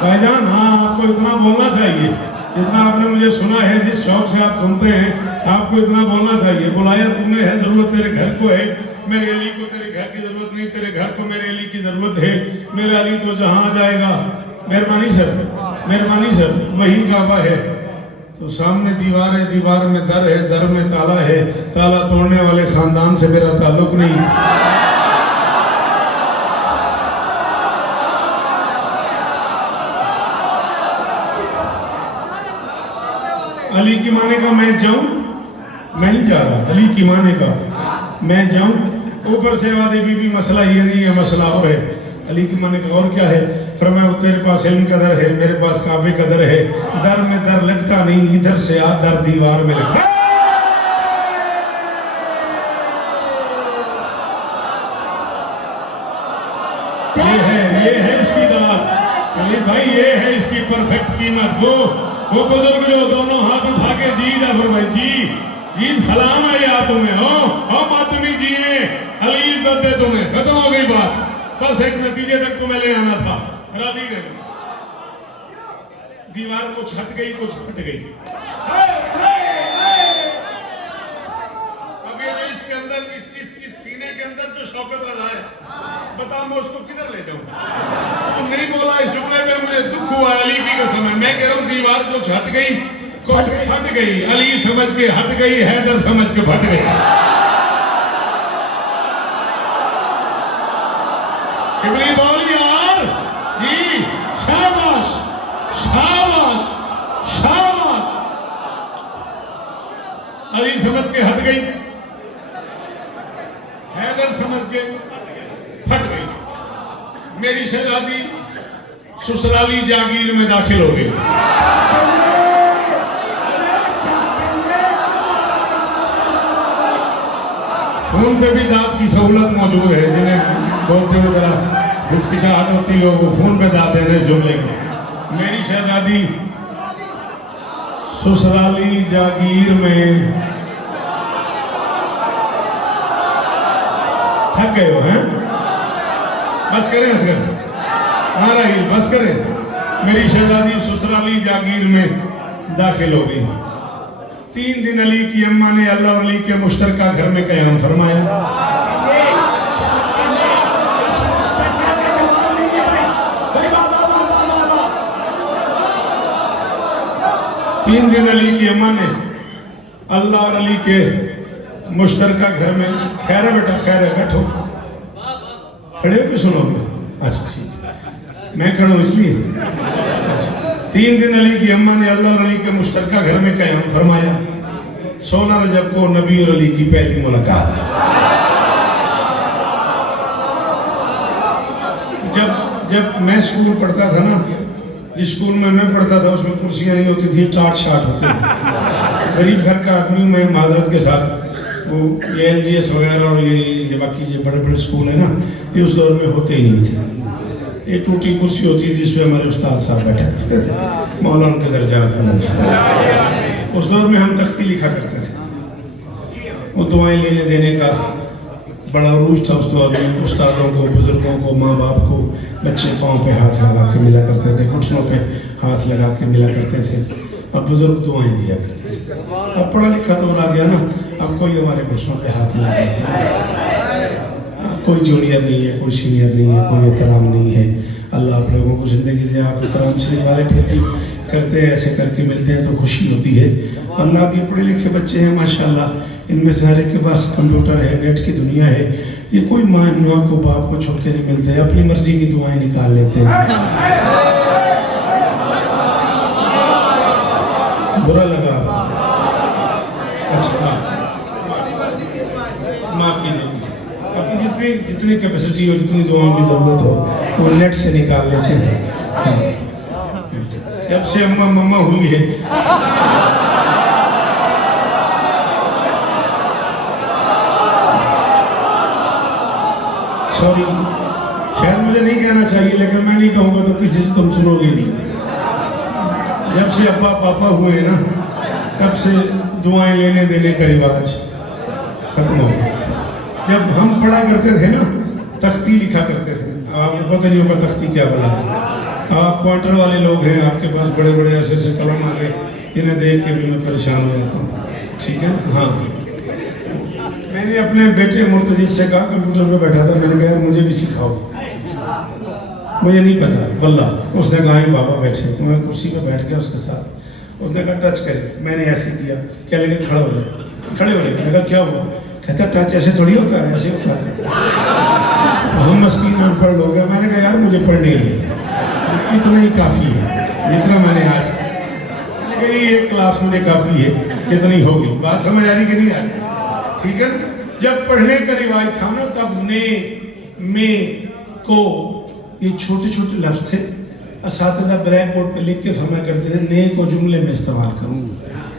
भाईजान हाँ आपको इतना बोलना चाहिए, जितना आपने मुझे सुना है, जिस शौक से आप सुनते हैं, आपको इतना बोलना चाहिए, बुलाया तूने है, ज़रूरत तेरे घर को है, मेरे अली को तेरे घर की ज़रूरत नहीं, तेरे घर को मेरे अली की ज़रूरत है, मेरा अली तो जहाँ जाएगा। मेहरबानी सर वही काबा है। तो सामने दीवार है, दीवार में दर है, दर में ताला है, ताला तोड़ने वाले ख़ानदान से मेरा ताल्लुक नहीं। अली की माने का मैं जाऊं, मैं नहीं जा रहा, अली की माने का मैं जाऊं, ऊपर से आवाज़ बीबी मसला ये नहीं है, मसला वो है। अली की माने का और क्या है, फरमाया तेरे पास इल्म का दर है, मेरे पास काबे का दर है, दर में दर लगता नहीं, इधर से आ दर दीवार में लगता। ये है इसकी दात अली भाई, ये है इसकी परफेक्ट कीमत। वो बुजुर्ग जो दोनों हाथ उठा के जी जा भाई जी सलाम है या तुम्हें हो मातमी जी अली इज्जत दे तुम्हें, खत्म हो गई बात। बस एक नतीजे तक तुम्हें ले आना था, राजी नहीं। दीवार कुछ हट गई, कुछ हट गई। अब ये जो इसके अंदर इस सीने के अंदर जो शौकत रजा है, बता मैं उसको किधर ले जाऊं? तुम नहीं बोला इस जुमले में, मुझे दुख हुआ अली की कसम है। मैं कह रहा हूं दीवार कुछ हट गई, कुछ फट गई। अली समझ के हट गई, हैदर समझ के फट गई। शिबली बोल यार जी, शाबाश शाबाश शाबाश। अली समझ के हट गई, हैदर समझ के फट गई। मेरी शहजादी ससुराली जागीर में दाखिल हो गई। फोन पे भी दांत की सहूलत मौजूद है, जिन्हें बोलते हुए जरा हिचकिचाहट होती हो वो फोन पे दांत देने जुमले के। मेरी शहजादी ससुराली जागीर में थक गए हो हैं? बस करें असगर, हाँ रही बस करें। मेरी शहजादी ससुराली जागीर में दाखिल हो गई। 3 दिन अली की अम्मा ने अल्लाह और अली के मुश्तरका घर में क़याम फरमाया। 3 दिन अली की अम्मा ने अल्लाह और अली के मुश्तरका घर में, खैर है बेटा खैर है, बैठो, खड़े होकर सुनोगे? अच्छा ठीक, मैं खड़ा हूं इसलिए। अच्छा, 3 दिन अली की अम्मा ने अल्लाह और अली के मुश्तरका घर में क़याम फरमाया। 16 रजब को नबी और अली की पहली मुलाकात। जब मैं स्कूल पढ़ता था ना, जिस स्कूल में मैं पढ़ता था उसमें कुर्सियाँ नहीं होती थी, टाट शाट होते थे। गरीब घर का आदमी मैं माजरत के साथ, वो ये LGS वगैरह और ये बाकी ये बड़े बड़े स्कूल है ना, ये उस दौर में होते ही नहीं थे। एक टूटी कुर्सी होती थी जिसपे हमारे उस्ताद साहब बैठा करते थे, मौलाना के दर्जात में। उस दौर में हम तख्ती लिखा करते थे। वो दुआएं लेने देने का बड़ा उरूज था उस दौर में। उस्तादों को, बुजुर्गों को, माँ बाप को बच्चे पाँव पे हाथ लगा के मिला करते थे, घुटनों पे हाथ लगा के मिला करते थे। अब बुजुर्ग दुआएं दिया करते थे। अब पढ़ा लिखा तो आ गया ना, अब कोई हमारे घुटनों पे हाथ नहीं लगाता। कोई जूनियर नहीं है, कोई सीनियर नहीं है, कोई एहतराम नहीं है। अल्लाह आप लोगों को ज़िंदगी दे, आप एहतराम से वाले फिरती करते हैं, ऐसे करके मिलते हैं तो खुशी होती है। अल्लाह के पढ़े लिखे बच्चे हैं माशाल्लाह, इनमें सारे के पास कंप्यूटर है, नेट की दुनिया है। ये कोई माँ को बाप को छोड़ के नहीं मिलते, अपनी मर्जी की दुआएं निकाल लेते हैं। बुरा लगा? अच्छा माफ कीजिए। अपनी जितनी कैपेसिटी हो, जितनी दुआओं की जरूरत हो, वो नेट से निकाल लेते हैं। जब से अम्मा मम्मा हुई है सॉरी, शायद मुझे नहीं कहना चाहिए, लेकिन मैं नहीं कहूँगा तो किसी से तुम सुनोगे नहीं। जब से अब्बा पापा हुए ना, तब से दुआएं लेने देने का रिवाज खत्म हो गया। जब हम पढ़ा करते थे ना, तख्ती लिखा करते थे। आपको पता नहीं होगा तख्ती क्या बना है। आप पॉइंटर वाले लोग हैं, आपके पास बड़े बड़े ऐसे कलम आ गए, इन्हें देख के भी मैं परेशान हो जाता हूँ। ठीक है, हाँ। मैंने अपने बेटे मुर्तजिद से कहा, कंप्यूटर पे बैठा था, मैंने कहा मुझे भी सिखाओ। मुझे नहीं पता वल्लाह। उसने कहा बाबा बैठे, मैं कुर्सी पे बैठ गया उसके साथ। उसने कहा टच करे, मैंने ऐसे किया, क्या लगे खड़ा हो गए, खड़े हो गए। मैंने कहा क्या हुआ? कहता टच ऐसे थोड़ी होता है, ऐसे होता है। हम मस्कीन अनपढ़ लोग हैं। मैंने कहा यार मुझे पढ़ने नहीं है, इतना ही काफ़ी है जितना मैंने आज, एक क्लास मुझे काफ़ी है, इतनी होगी। बात समझ आ रही कि नहीं आ रही? ठीक है ना? जब पढ़ने का रिवाज था ना, तब ने, में, को, ये छोटे छोटे लफ्ज थे। असातिज़ा ब्लैक बोर्ड पे लिख के फरमा करते थे, ने को जुमले में इस्तेमाल करो,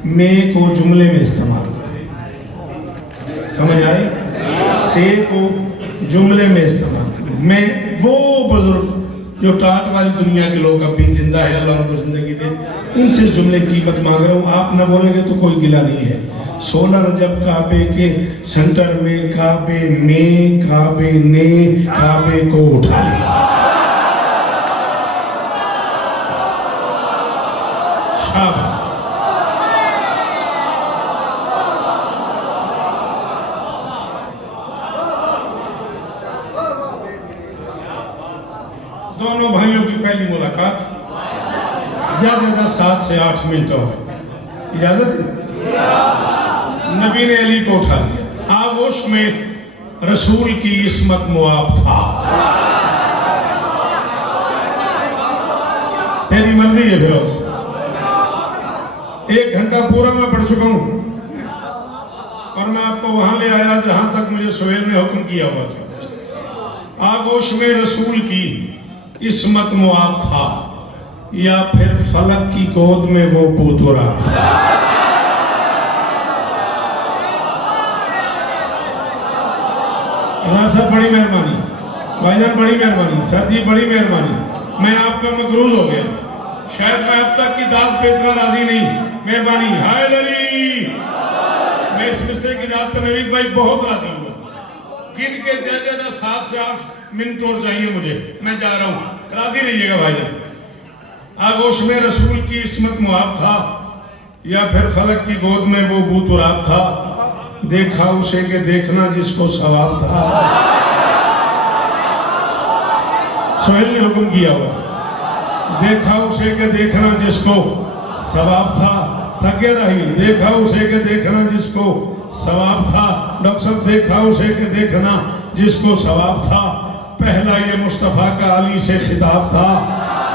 में को जुमले में इस्तेमाल करो। समझ आई? से को जुमले में इस्तेमाल करो। मैं वो बुजुर्ग जो टाट वाली दुनिया के लोग अब भी जिंदा है, अल्लाह उनको जिंदगी दे, उनसे जुमले कीमत मांग रहा हूँ। आप न बोलेंगे तो कोई गिला नहीं है। 16 रजब काबे के सेंटर में काबे ने काबे को उठा लिया। शाबाश। दोनों भाइयों की पहली मुलाकात ज्यादा 7 से 8 मिनट हो गए। इजाजत है? नबी ने अली को उठा लिया। आगोश में रसूल की इस्मत मुआब था। तेरी मर्जी है फिरोज। 1 घंटा पूरा मैं पढ़ चुका हूं और मैं आपको वहां ले आया जहां तक मुझे सुहेल ने हुक्म किया हुआ था। आगोश में रसूल की इस्मत मुआब था या फिर फलक की गोद में वो बूतुरा था। साहब बड़ी मेहरबानी, भाईजान बड़ी मेहरबानी, सर जी बड़ी मेहरबानी। मैं आपका मकरूज हो गया। शायद मैं अब तक की दाद पे इतना राजी नहीं। मेहरबानी। हाय अली, मैं इस मिसरे की दाद पर नवीद भाई बहुत राजी हुआ। गिन के ज्यादा 7 से 8 मिनट और चाहिए मुझे। मैं जा रहा हूँ, राजी रहिएगा भाईजान। आगोश में रसूल की इस्मत मुआब था या फिर फलक की गोद में वो बूतुराब था। देखा उसे के देखना जिसको सवाब था। सोहेल ने हुक्म किया हुआ। देखा उसे के देखना जिसको सवाब था। थके रही। देखा उसे के देखना जिसको सवाब था। डॉक्टर साहब देखा उसे के देखना जिसको सवाब था। पहला ये मुस्तफ़ा का अली से खिताब था।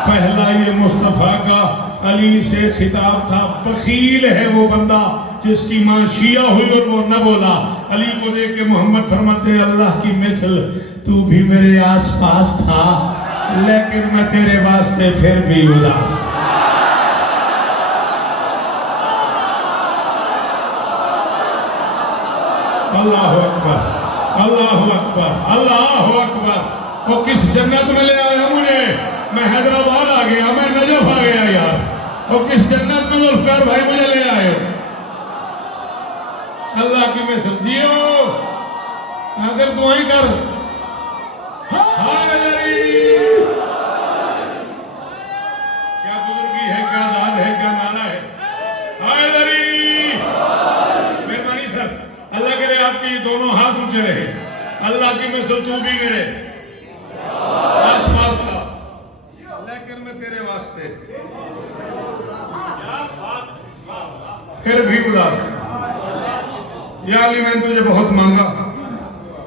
पहला ये मुस्तफ़ा का अली से खिताब था। बखील है वो बंदा जिसकी माँ शिया हुई और वो न बोला। अली को देख के मोहम्मद फरमाते हैं अल्लाह की मिसल तू भी मेरे आस पास था लेकिन मैं तेरे वास्ते फिर भी उदास था। अल्लाह अकबर, अल्लाह अकबर, अल्लाह अकबर। वो किस जन्नत में ले आया मुझे। मैं हैदराबाद आ गया, मैं नजफ आ गया यार। वो किस जन्नत में जुल्फकार भाई मुझे ले आए हो। अल्लाह की मिसल जियो। अगर दुआएं कर। क्या बुजुर्गी है, क्या दाद है, क्या नारा है। मेहरबानी सर, अल्लाह करे आपके दोनों हाथ ऊंचे रहे। अल्लाह की मिसल तू भी मेरे आस पास था लेकिन मैं तेरे वास्ते फिर भी उदास था। या अली मैंने तुझे बहुत मांगा।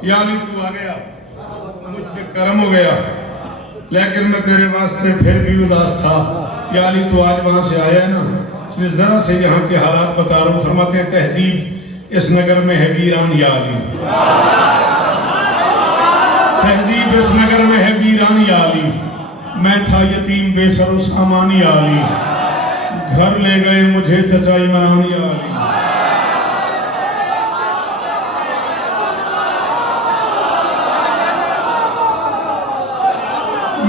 या अली तू आ गया, मुझ पे करम हो गया लेकिन मैं तेरे वास्ते फिर भी उदास था। या अली तू आज वहां से आया है ना, मैं जरा से यहाँ के हालात बता रहा हूँ। फरमाते हैं तहजीब इस नगर में है वीरान या अली। तहजीब इस नगर में है वीरान या अली। मैं था यतीम बेसरो सामान या अली। घर ले गए मुझे चचा इमरान या अली।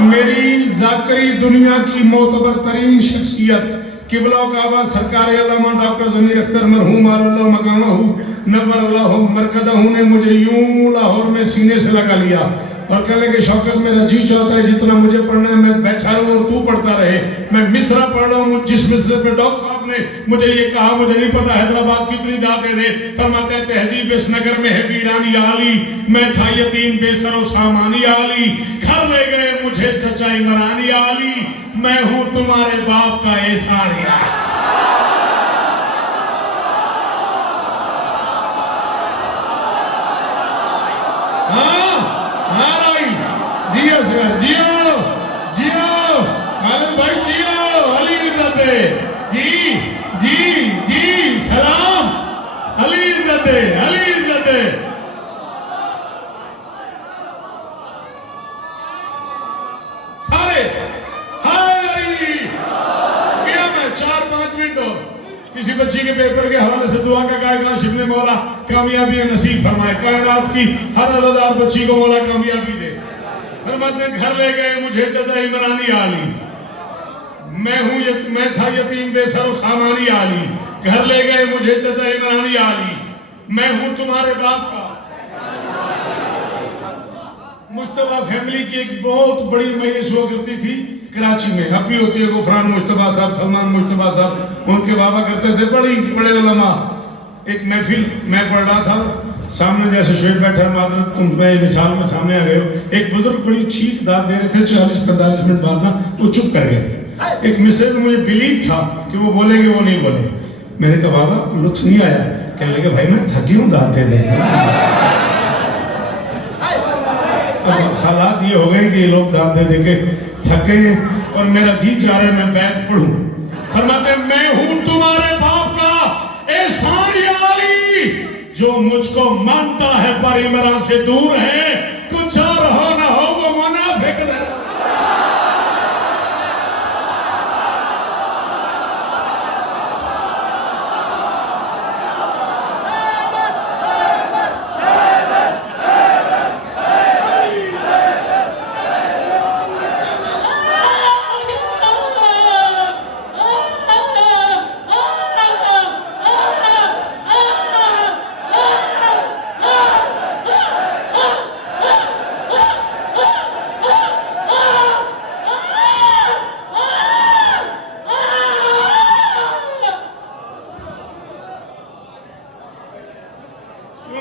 मेरी जाकरी दुनिया की मोतबर तरीन शख्सियत किबला काबा सरकार अल्लामा डॉक्टर ज़मीर अख्तर मरहूम अल्लाह मकामहू नव्वर अल्लाह मरकदहू ने मुझे यूं लाहौर में सीने से लगा लिया और कहने के शौकत मेरा जी चाहता है जितना मुझे पढ़ना है मैं बैठा रहूं और तू पढ़ता रहे। मैं मिसरा पढ़ रहा हूँ जिस मिसरे पे डॉक्टर साहब ने मुझे ये कहा मुझे नहीं पता हैदराबाद कितनी दादे दे। फरमाते हैं तहजीब इस नगर में है वीरान या अली। मैं था यतीम बेसरो सामान या अली। घर ले गए मुझे चचा इमरान या अली। मैं हूं तुम्हारे बाप का एहसान या। जियो सर जियो जियो मालिक भाई जियो। अली इज्जत दे जी जी जी सलाम। अली इज्जत दे, अली इज्जत दे। सारे हाय अली क्या मैं 4-5 मिनट हो किसी बच्ची के पेपर के हवाले से दुआ का गायक शिफने मौला कामयाबी नसीब फरमाए। कायनात की हर अज़ादार बच्ची को मौला कामयाबी दे। फरमाते घर ले गए मुझे चाचा इमरानी आली, मैं था यतीम बेसर सामानी आली, घर ले गए मुझे चाचा इमरानी आली, मैं हूं तुम्हारे बाप का। मुश्तबा फैमिली की एक बहुत बड़ी मजलिस हुआ करती थी कराची में, अब भी होती है। गुफरान मुश्तबा साहब, सलमान मुश्तबा साहब, उनके बाबा करते थे, बड़े उलमा। एक महफिल मैं पढ़ रहा था, सामने जैसे शुएब बैठा, माजरत मैं मिसाल में सामने आ गए हो, एक बुजुर्ग बड़ी ठीक दाद दे रहे थे, 40-45 मिनट बाद ना वो चुप कर गए। एक मिसरे में मुझे बिलीव था कि वो बोलेंगे, वो नहीं बोले। मैंने कहा बाबा लुत्फ नहीं आया, कहने लगे भाई मैं थकी हूँ दाद दे दे। अब हालात ये हो गए कि ये लोग दाद दे दे के थक गए और मेरा जी चाह रहा है मैं बैत पढ़ूं। फरमाते मैं हूं तुम्हारे बाप का एहसानी आली, जो मुझको मानता है पर इमरान से दूर है, कुछ और हो ना हो वो मुनाफिक है।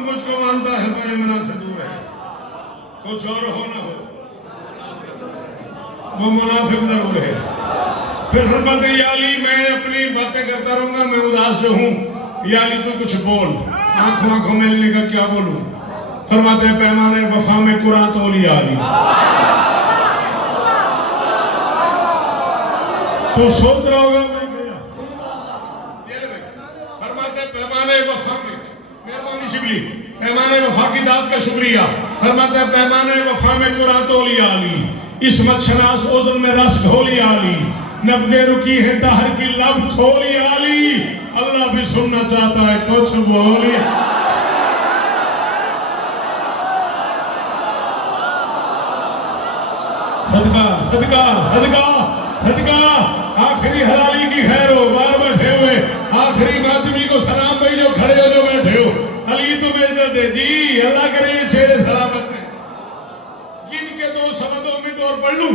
मुझको मानता है पर इमरान से दूर है, कुछ और हो ना हो वो मुनाफिक जरूर है। फिर फरमाते या अली मैं अपनी बातें करता रहूंगा, मैं उदास जो हूं, या अली तू कुछ बोल, आंखों में लेने का क्या बोलूं। फरमाते पैमाने वफा में कुरान तोली आली, तो सोच रहा होगा मैं गया। फरमाते पैमाने वफा में, मेहरबानी शिबली, पैमाने वफा की दाद का शुक्रिया। फरमाते पैमाने वफा में कुरान तोली आली, इसमत शनास ओज़न में रस घोली आली, नब्ज़े रुकी है दहर की लब खोली आली, अल्लाह भी सुनना चाहता है कुछ बोली। सदका सदका सदका सदका, आखिरी हलाली की खैर हो, बाहर बैठे हुए आखिरी मातमी को सलाम भाई जो खड़े हो, जो बैठे हो, अली तुम्हें इज्जत दे जी, अल्लाह करे ये छेड़े सलामत में। जिनके 2 सवा 2 मिनट और पढ़ लूं,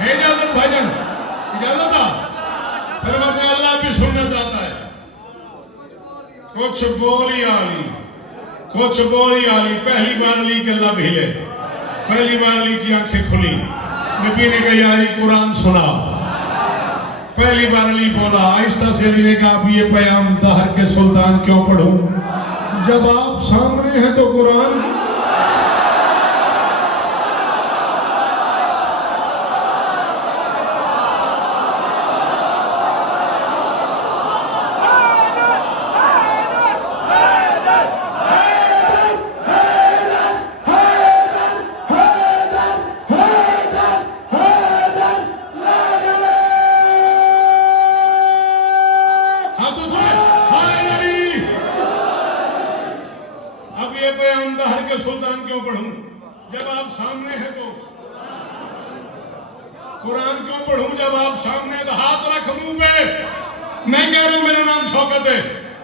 है इजाजत भाईजान, इजाजत था। फरमाते अल्लाह भी सुनना चाहता है कुछ बोली आली, कुछ बोली आली। पहली बार अली के लब हिले, पहली बार अली की आंखें खुली, नबी ने कहा यारी कुरान सुना। पहली बार अली बोला, आहिस्ता से अली ने कहा अब ये पैगाम दहर के सुल्तान क्यों पढ़ूं, जब आप सामने हैं तो कुरान। सुल्तान क्यों पढ़ूं, जब आप सामने हैं तो कुरान क्यों पढ़ूं, जब आप सामने। तो हाथ रख मुंह पे, मैं कह रहा हूं मेरा नाम शौकत है,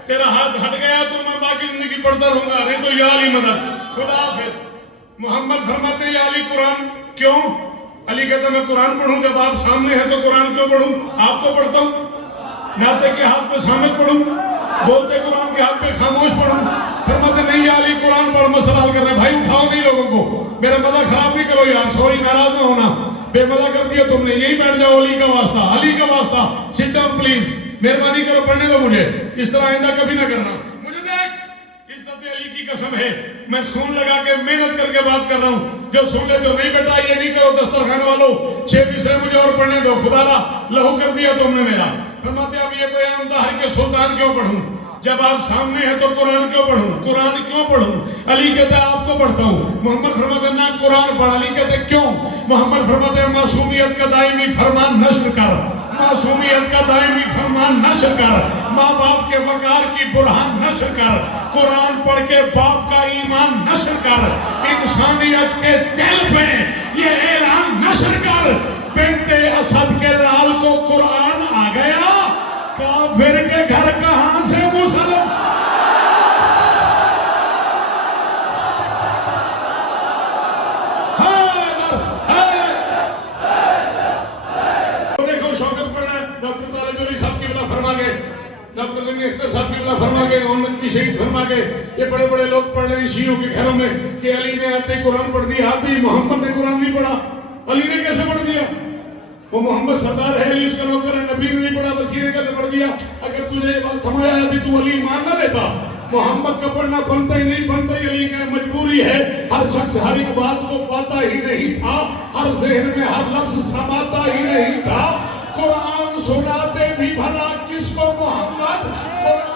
तेरा हाथ हट गया तो मैं बाकी जिंदगी पढ़ता रहूंगा, नहीं तो या अली मदद, खुदा हाफिज। मोहम्मद फरमाते या अली कुरान क्यों, अली कहता मैं कुरान पढ़ूं, जब आप सामने हैं तो कुरान क्यों पढ़ूं, आपको पढ़ता हूं, नाते के हाथ पे सामने पढ़ूं, बोलते कुरान के हाथ पे खामोश पढ़ूं। फरमाते नहीं अली कुरान पढ़, मसला कर रहे भाई, उठाओ नहीं लोगों को, मेरा मजा खराब नहीं करो यार, सॉरी नाराज ना होना, बेमजा कर दिया तुमने, यही बैठ जाओ, अली का वास्ता, अली का वास्ता, सिट डाउन प्लीज, मेहरबानी करो, पढ़ने दो मुझे, इस तरह आइंदा कभी ना करना। मुझे देख, इज्जत अली की कसम है, मैं खून लगा के मेहनत करके बात कर रहा हूँ, जो सुन ले तो नहीं बेटा ये नहीं करो, दस्तरखान वालों 6 विषय मुझे और पढ़ने दो, खुदारा लहू कर दिया तुमने मेरा। फरमाते अब ये पैगाम दहर के सुल्तान क्यों पढ़ूं, जब आप सामने हैं तो कुरान क्यों पढ़ूं? कुरान क्यों पढ़ूं? अली कहते हैं आपको पढ़ता हूं। मोहम्मद फरमाते ना कुरान पढ़। अली कहते क्यों? मोहम्मद फरमाते हैं मासूमियत का दायमी फरमान नश्र कर, मासूमियत का दायमी फरमान नश्र कर, माँ बाप के वकार की बुरहान नश्र कर, कुरान पढ़ के बाप का ईमान नश्र कर, इंसानियत के दिल पे ये ऐलान नश्र कर, बिन्ते असद के लाल को कुरान आ गया, काफिर के घर कहां से मुसलमान। देखो शौकत पढ़ना है, डॉक्टर तालिबी साहब की बिला फरमा गए, डॉक्टर जमीन अख्तर साहब की बिला फरमा गए, मोहम्मद की शहीद फरमा गए, ये बड़े बड़े लोग पढ़ रहे हैं शियों के घरों में कि अली ने आते कुरान पढ़ दिया। आते मोहम्मद ने कुरान नहीं पढ़ा। अली ने कैसे पढ़ दिया? वो मोहम्मद सरदार है, अली उसका नौकर है, नबी ने नहीं पढ़ा, वसी ने कैसे पढ़ दिया? अगर तुझे ये बात समझ आ जाती तू अली मान ना लेता। मोहम्मद का पढ़ना बनता ही नहीं, बनता ही अली का मजबूरी है। हर शख्स हर एक बात को पाता ही नहीं था, हर जहन में हर लफ्ज समाता ही नहीं था। कुरान सुनाते भी भला किसको मोहम्मद? कुरान